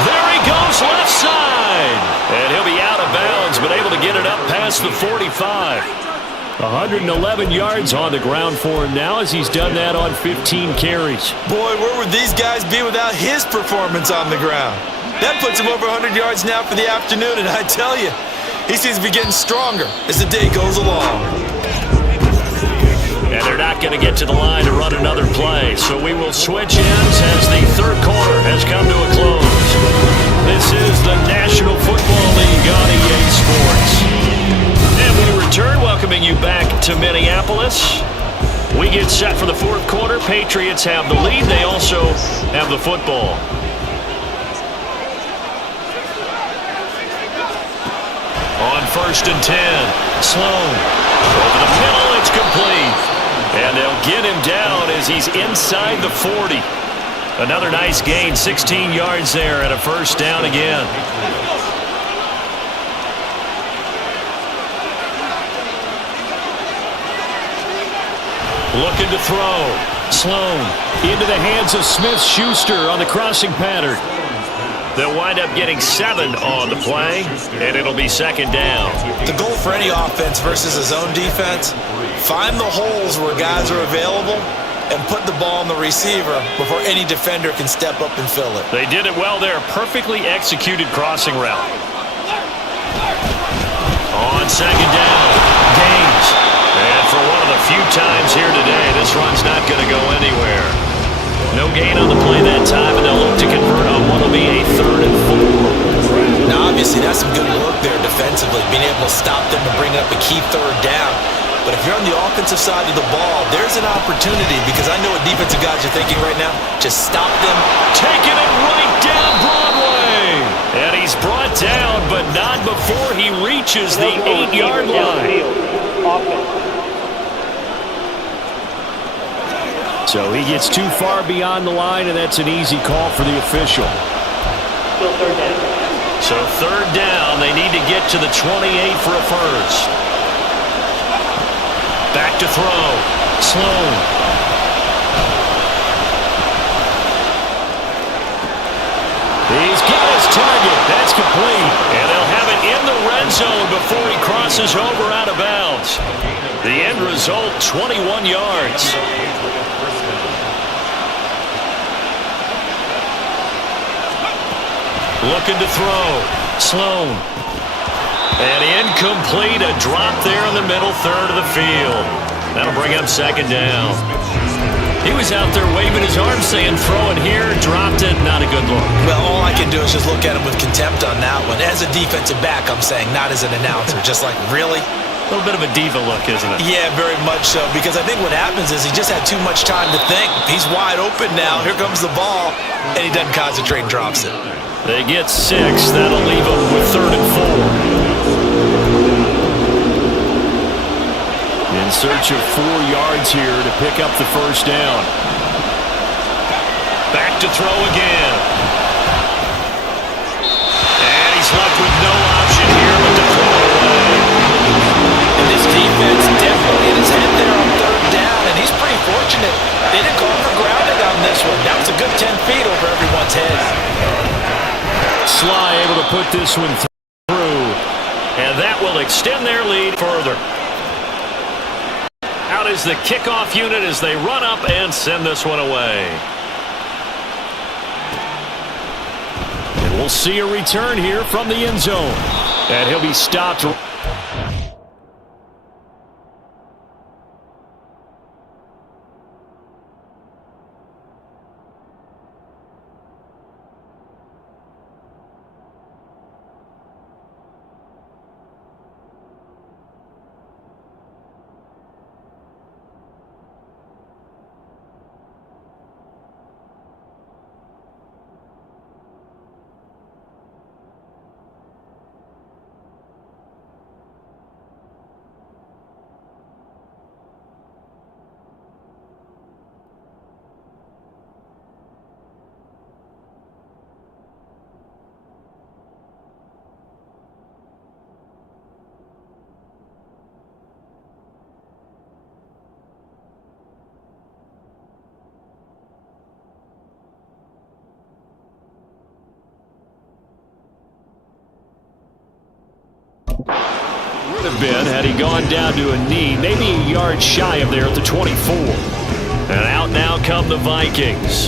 There he goes left side. And he'll be out of bounds, but able to get it up past the 45. 111 yards on the ground for him now as he's done that on 15 carries. Boy, where would these guys be without his performance on the ground? That puts him over 100 yards now for the afternoon, and I tell you, he seems to be getting stronger as the day goes along. And they're not going to get to the line to run another play, so we will switch ends as the third quarter has come to a close. This is the National Football League on EA Sports. And we return, welcoming you back to Minneapolis. We get set for the fourth quarter. Patriots have the lead. They also have the football. On 1st and 10, Sloan. Over the middle, it's complete. And they'll get him down as he's inside the 40. Another nice gain, 16 yards there, and a first down again. Looking to throw. Sloan into the hands of Smith-Schuster on the crossing pattern. They'll wind up getting 7 on the play, and it'll be second down. The goal for any offense versus a zone defense, find the holes where guys are available and put the ball on the receiver before any defender can step up and fill it. They did it well there. Perfectly executed crossing route. On second down, Gaines. And for one of the few times here today, this run's not going to go anywhere. No gain on the play that time, and they'll look to convert on what will be a 3rd and 4. Now, obviously, that's some good work there defensively, being able to stop them and bring up a key 3rd down. But if you're on the offensive side of the ball, there's an opportunity, because I know what defensive guys are thinking right now. Just stop them. Taking it right down Broadway. And he's brought down, but not before he reaches the 8-yard line. So he gets too far beyond the line, and that's an easy call for the official. Still 3rd down. So 3rd down, they need to get to the 28 for a first. Back to throw. Sloan. He's got his target. That's complete. And they'll have it in the red zone before he crosses over out of bounds. The end result, 21 yards. Looking to throw. Sloan. And incomplete. A drop there in the middle 3rd of the field. That'll bring up second down. He was out there waving his arms saying throw it here, dropped it, not a good look. Well, all I can do is just look at him with contempt on that one. As a defensive back, I'm saying, not as an announcer. Just like, really? A little bit of a diva look, isn't it? Yeah, very much so, because I think what happens is he just had too much time to think. He's wide open now. Here comes the ball, and he doesn't concentrate and drops it. They get 6. That'll leave them with 3rd and 4. In search of 4 yards here to pick up the first down. Back to throw again. And he's left with no option here but to throw away. And this defense definitely in his head there on 3rd down, and he's pretty fortunate. They didn't call for grounding on this one. That was a good 10 feet over everyone's head. Sly able to put this one through, and that will extend their lead further. Out is the kickoff unit as they run up and send this one away. And we'll see a return here from the end zone. And he'll be stopped. would have been had he gone down to a knee, maybe a yard shy of there at the 24. And out now come the Vikings.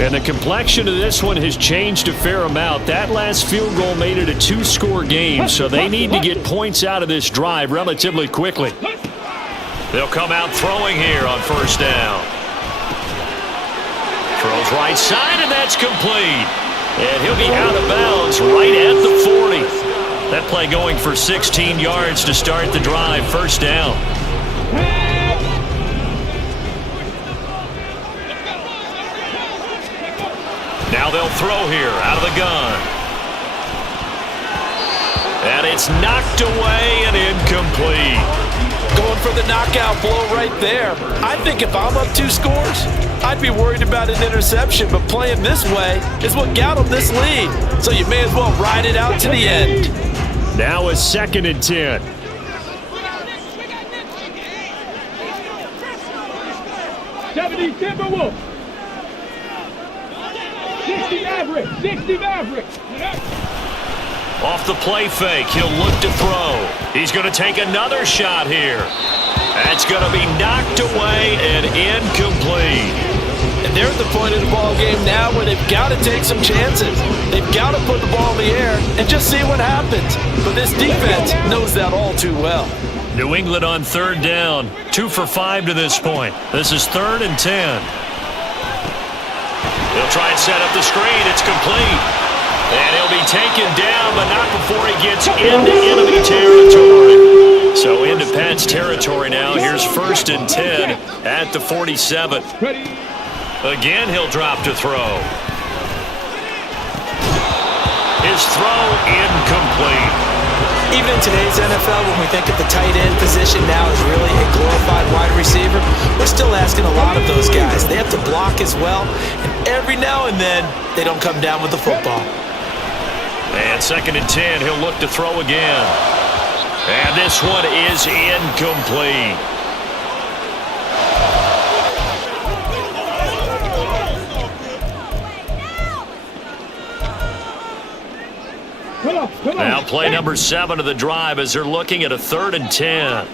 And the complexion of this one has changed a fair amount. That last field goal made it a 2-score game, so they need to get points out of this drive relatively quickly. They'll come out throwing here on first down. Throws right side, and that's complete. And he'll be out of bounds right at the 40. That play going for 16 yards to start the drive. First down. Now they'll throw here out of the gun. And it's knocked away and incomplete. Going for the knockout blow right there. I think if I'm up 2 scores, I'd be worried about an interception, but playing this way is what got them this lead. So you may as well ride it out to the end. Now a 2nd and 10. Timberwolves. 60 average. 60 average. Off the play fake, he'll look to throw. He's going to take another shot here. That's going to be knocked away and incomplete. And they're at the point of the ball game now where they've got to take some chances. They've got to put the ball in the air and just see what happens. But this defense knows that all too well. New England on 3rd down. 2 for 5 to this point. This is 3rd and 10. He'll try and set up the screen. It's complete. And he'll be taken down, but not before he gets into enemy territory. So into Pats territory now. Here's 1st and 10 at the 47. Again, he'll drop to throw. His throw incomplete. Even in today's NFL, when we think of the tight end position now as really a glorified wide receiver, we're still asking a lot of those guys. They have to block as well, and every now and then, they don't come down with the football. And 2nd and 10, he'll look to throw again. And this one is incomplete. Now play number 7 of the drive as they're looking at a 3rd and 10.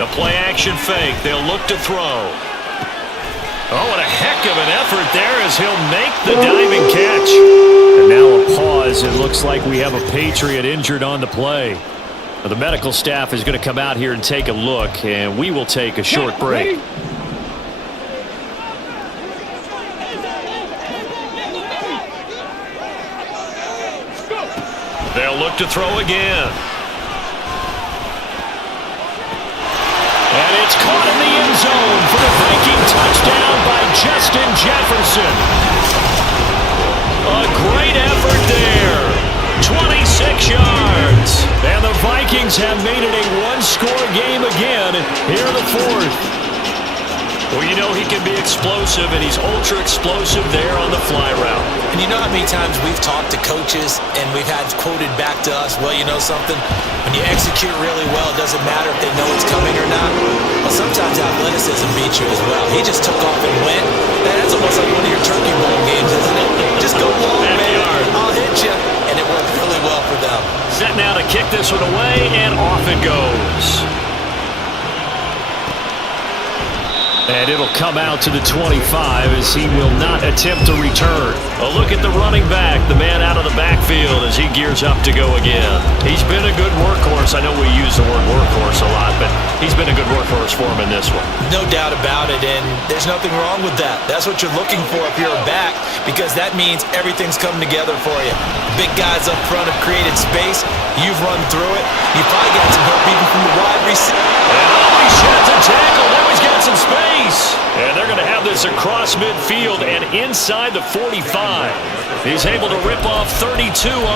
A play action fake. They'll look to throw. Oh, what a heck of an effort there as he'll make the diving catch. And now a pause. It looks like we have a Patriot injured on the play. The medical staff is going to come out here and take a look, and we will take a short break. They'll look to throw again. And it's caught in the end zone for the Viking touchdown by Justin Jefferson. A great effort there. 26 yards. And the Vikings have made it a 1-score game again here in the 4th. Well, you know he can be explosive, and he's ultra-explosive there on the fly route. And you know how many times we've talked to coaches and we've had quoted back to us, well, you know something? When you execute really well, it doesn't matter if they know it's coming or not. Well, sometimes athleticism beats you as well. He just took off and went. That's almost like one of your turkey bowl games, isn't it? Just go long, man. I'll hit you. And it worked really well for them. Set now to kick this one away, and off it goes. And it'll come out to the 25 as he will not attempt to return. A look at the running back, the man out of the backfield as he gears up to go again. He's been a good workhorse. I know we use the word workhorse a lot, but he's been a good workhorse for him in this one. No doubt about it, and there's nothing wrong with that. That's what you're looking for if you're a back, because that means everything's coming together for you. Big guys up front have created space. You've run through it. You probably got some help even from the wide receiver. And he sheds a tackle. Now he's got some space. And they're going to have this across midfield and inside the 45. He's able to rip off 32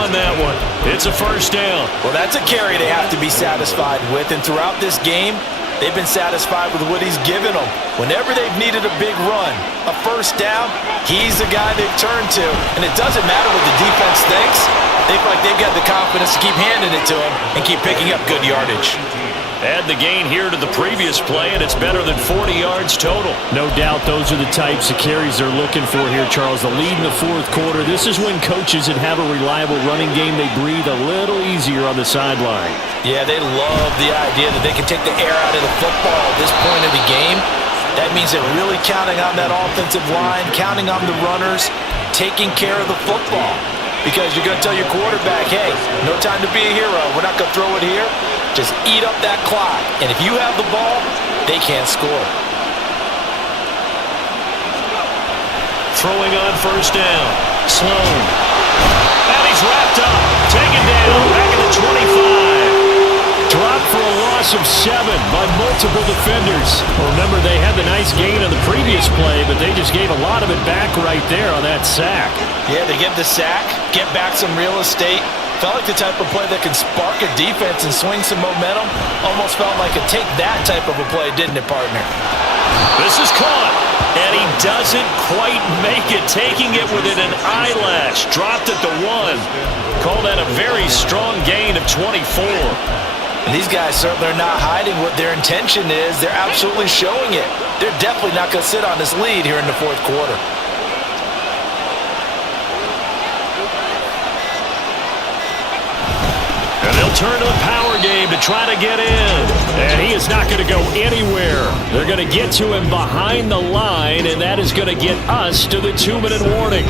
on that one. It's a first down. Well, that's a carry they have to be satisfied with. And throughout this game, they've been satisfied with what he's given them. Whenever they've needed a big run, a first down, he's the guy they've turned to. And it doesn't matter what the defense thinks. They feel like they've got the confidence to keep handing it to him and keep picking up good yardage. Add the gain here to the previous play, and it's better than 40 yards total. No doubt those are the types of carries they're looking for here, Charles. The lead in the fourth quarter. This is when coaches that have a reliable running game, they breathe a little easier on the sideline. Yeah, they love the idea that they can take the air out of the football at this point of the game. That means they're really counting on that offensive line, counting on the runners, taking care of the football. Because you're going to tell your quarterback, hey, no time to be a hero. We're not going to throw it here. Just eat up that clock. And if you have the ball, they can't score. Throwing on first down. Sloan. And he's wrapped up. Taken down. Back at the 25. Dropped for a loss of 7 by multiple defenders. Well, remember, they had the nice gain on the previous play, but they just gave a lot of it back right there on that sack. Yeah, they get the sack, get back some real estate. Felt like the type of play that can spark a defense and swing some momentum. Almost felt like a take that type of a play, didn't it, partner? This is caught, and he doesn't quite make it, taking it within an eyelash. Dropped at the 1. Call that a very strong gain of 24. And these guys certainly are not hiding what their intention is. They're absolutely showing it. They're definitely not going to sit on this lead here in the fourth quarter. And they'll turn to the power game to try to get in. And he is not going to go anywhere. They're going to get to him behind the line, and that is going to get us to the 2-minute warning.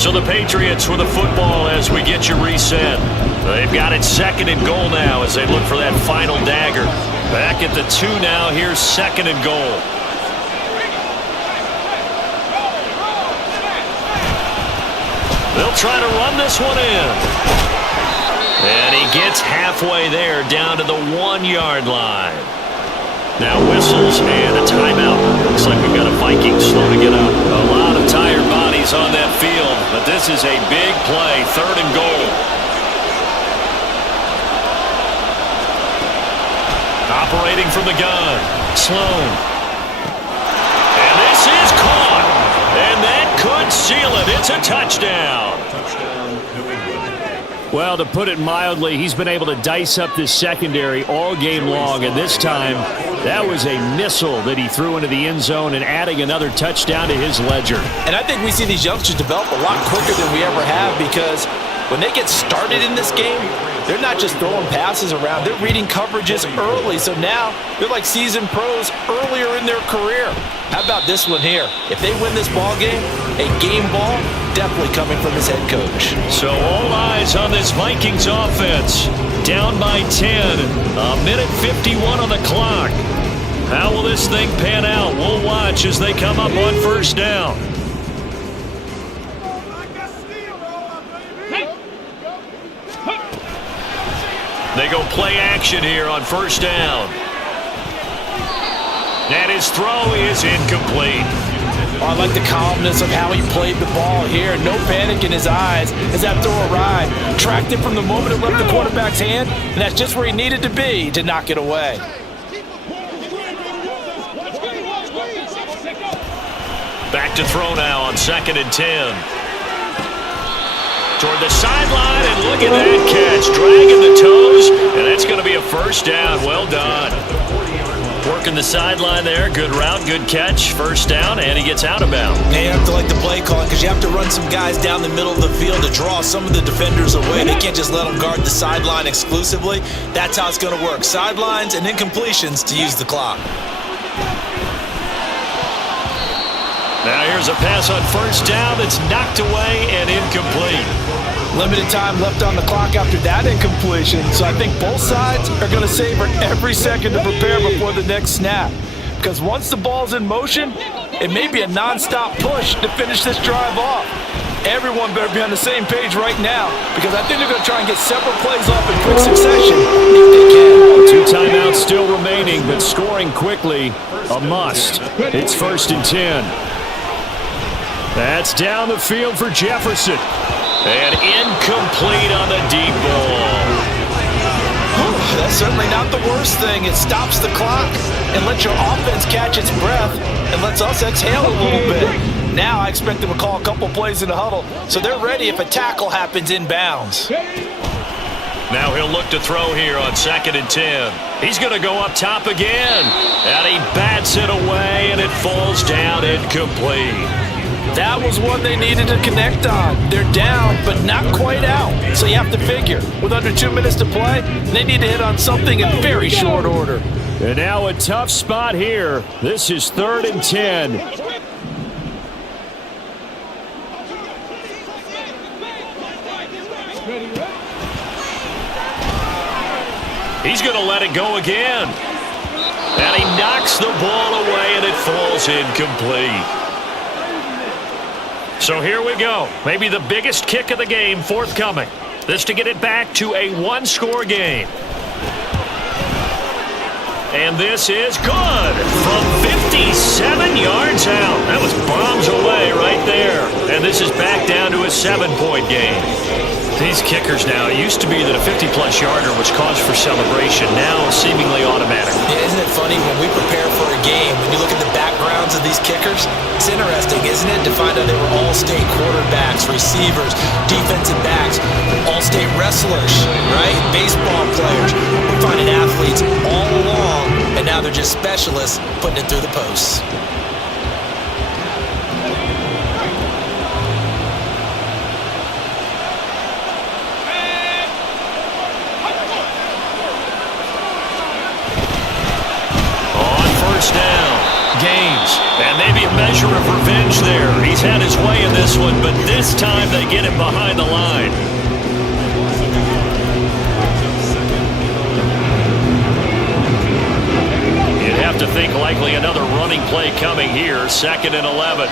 So the Patriots with the football as we get you reset. They've got it 2nd and goal now as they look for that final dagger. Back at the 2 now. Here's 2nd and goal. They'll try to run this one in. And he gets halfway there down to the 1-yard line. Now whistles and a timeout. Looks like we've got a Vikings slow to get up. A lot of tired bodies on that field, but this is a big play. 3rd and goal. Operating from the gun. Sloan. And this is caught. And that could seal it. It's a touchdown. Well, to put it mildly, he's been able to dice up this secondary all game long, and this time that was a missile that he threw into the end zone and adding another touchdown to his ledger. And I think we see these youngsters develop a lot quicker than we ever have, because when they get started in this game, they're not just throwing passes around. They're reading coverages early, so now they're like seasoned pros earlier in their career. How about this one here? If they win this ball game, a game ball, definitely coming from his head coach. So all eyes on this Vikings offense. Down by 10. A minute 51 on the clock. How will this thing pan out? We'll watch as they come up on first down. They go play action here on first down. And his throw is incomplete. Oh, I like the calmness of how he played the ball here. No panic in his eyes as that throw arrived. Tracked it from the moment it left the quarterback's hand, and that's just where he needed to be to knock it away. Back to throw now on 2nd and 10. Toward the sideline, and look at that catch. Dragging the toes, and that's going to be a first down. Well done. Working the sideline there. Good route, good catch. First down, and he gets out of bounds. Yeah, you have to like the play calling, because you have to run some guys down the middle of the field to draw some of the defenders away. They can't just let them guard the sideline exclusively. That's how it's going to work. Sidelines and incompletions to use the clock. Now here's a pass on first down that's knocked away and incomplete. Limited time left on the clock after that incompletion, so I think both sides are going to savor every second to prepare before the next snap. Because once the ball's in motion, it may be a non-stop push to finish this drive off. Everyone better be on the same page right now, because I think they're going to try and get several plays off in quick succession if they can. 2 timeouts still remaining, but scoring quickly, a must. It's 1st and 10. That's down the field for Jefferson. And incomplete on the deep ball. That's certainly not the worst thing. It stops the clock and lets your offense catch its breath and lets us exhale a little bit. Now I expect them to call a couple plays in the huddle, so they're ready if a tackle happens inbounds. Now he'll look to throw here on 2nd and 10. He's going to go up top again. And he bats it away, and it falls down incomplete. That was one they needed to connect on. They're down, but not quite out. So you have to figure, with under 2 minutes to play, they need to hit on something in very short order. And now a tough spot here. This is 3rd and 10. He's going to let it go again. And he knocks the ball away, and it falls incomplete. So here we go. Maybe the biggest kick of the game forthcoming. This to get it back to a one-score game. And this is good from 57 yards out. That was bombs away right there. And this is back down to a 7-point game. These kickers now, it used to be that a 50-plus yarder was cause for celebration. Now seemingly automatic. Yeah, isn't it funny when we prepare for a game, when you look at the backgrounds of these kickers, it's interesting, isn't it, to find out they were all-state quarterbacks, receivers, defensive backs, all-state wrestlers, right? Baseball players. We're finding athletes all along, and now they're just specialists putting it through the posts. Games, and maybe a measure of revenge there. He's had his way in this one, but this time they get him behind the line. You'd have to think likely another running play coming here. 2nd and 11.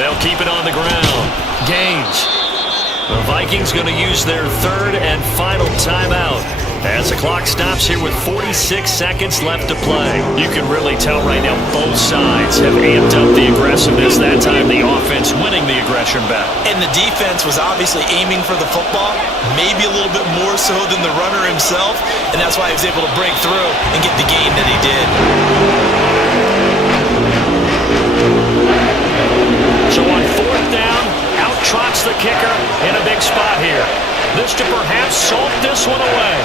They'll keep it on the ground. Gains. The Vikings going to use their 3rd and final timeout as the clock stops here with 46 seconds left to play. You can really tell right now both sides have amped up the aggressiveness. That time the offense winning the aggression battle. And the defense was obviously aiming for the football, maybe a little bit more so than the runner himself, and that's why he was able to break through and get the gain that he did. So on 4th down, out trots the kicker in a big spot here. This to perhaps salt this one away.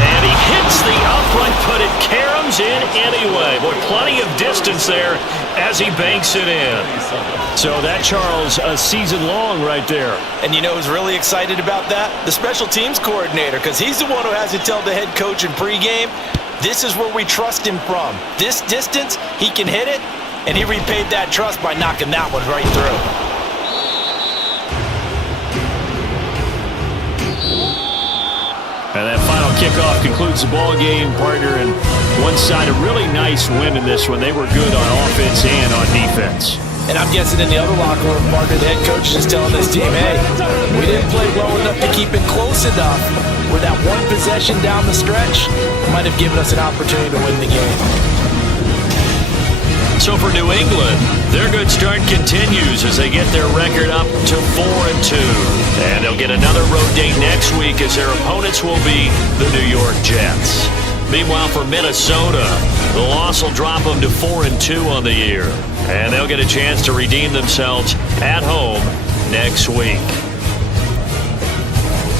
And he hits the upright, but it caroms in anyway. Boy, plenty of distance there as he banks it in. So that, Charles, a season long right there. And you know who's really excited about that? The special teams coordinator, because he's the one who has to tell the head coach in pregame, this is where we trust him from. This distance, he can hit it, and he repaid that trust by knocking that one right through. And that final kickoff concludes the ball game, partner. And one side, a really nice win in this one. They were good on offense and on defense. And I'm guessing in the other locker room, partner, the head coach is just telling this team, hey, we didn't play well enough to keep it close enough where that one possession down the stretch might have given us an opportunity to win the game. So for New England, their good start continues as they get their record up to 4-2. And they'll get another road date next week as their opponents will be the New York Jets. Meanwhile, for Minnesota, the loss will drop them to 4-2 on the year. And they'll get a chance to redeem themselves at home next week.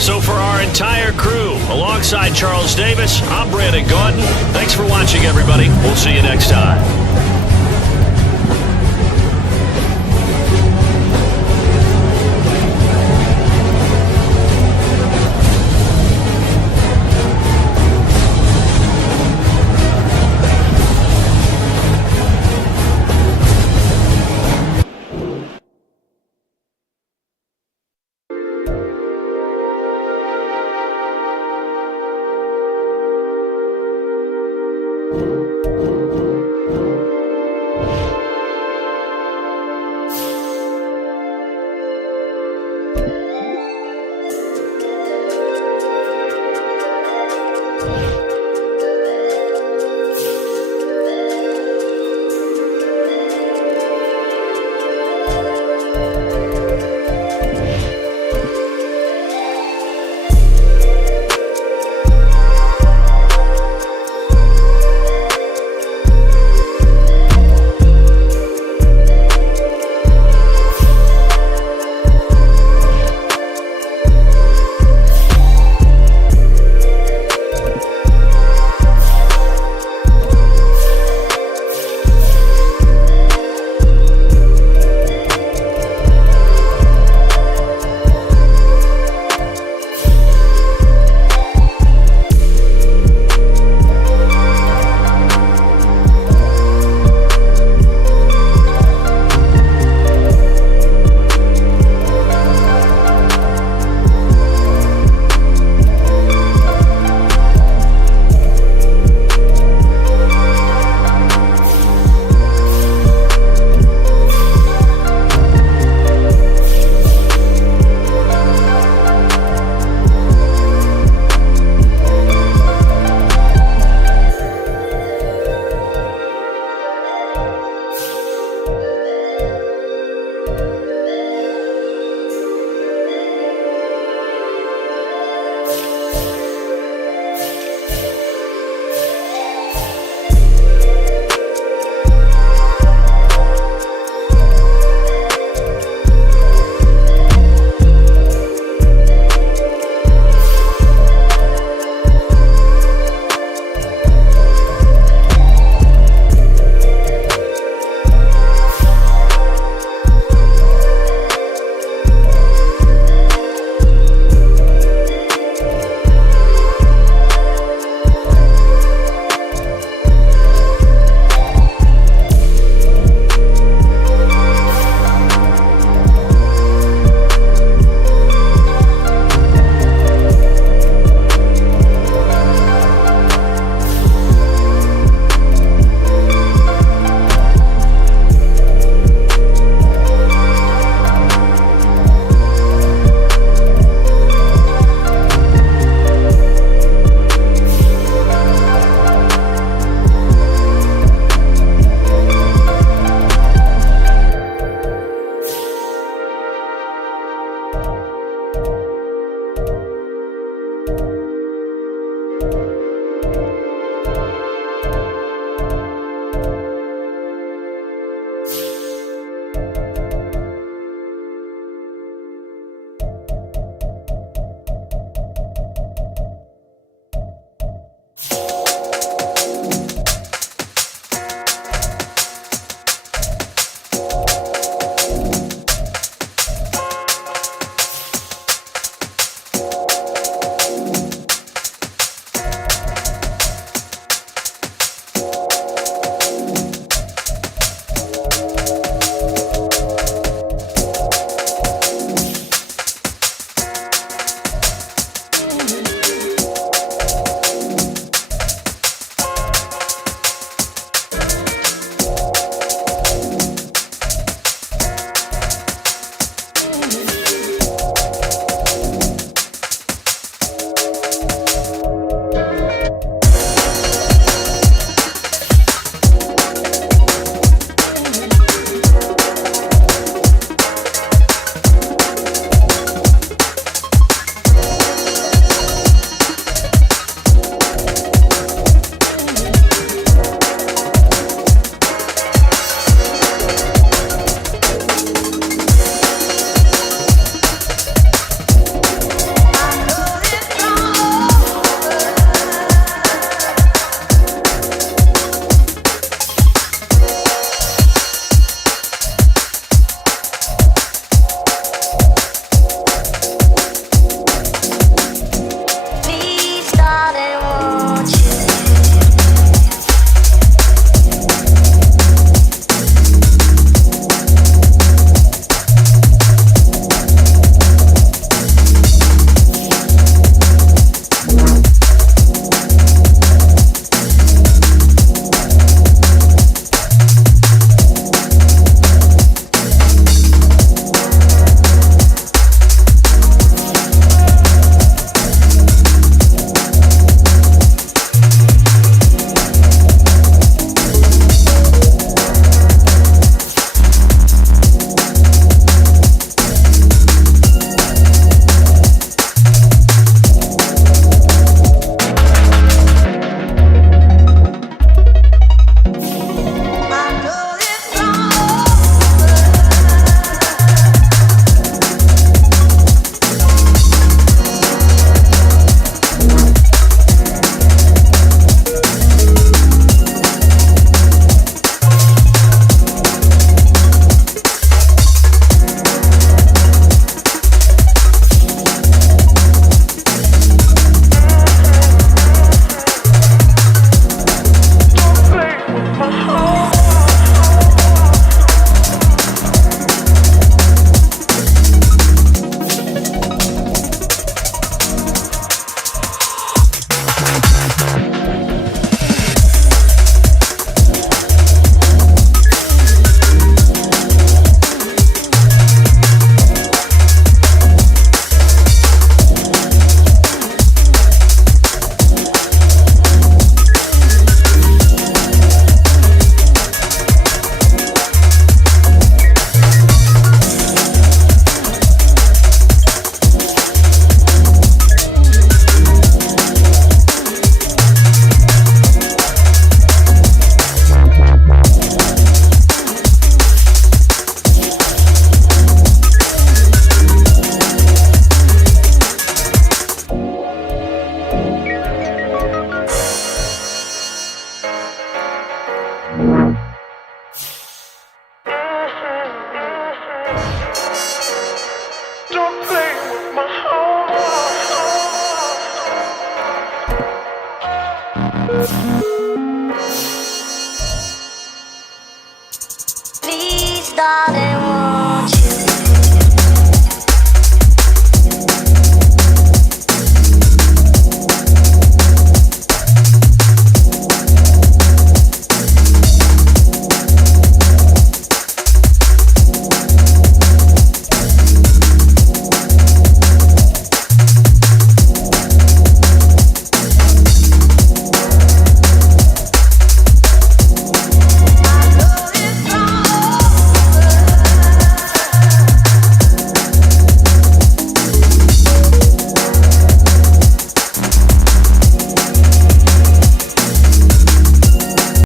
So for our entire crew, alongside Charles Davis, I'm Brandon Gaudin. Thanks for watching, everybody. We'll see you next time.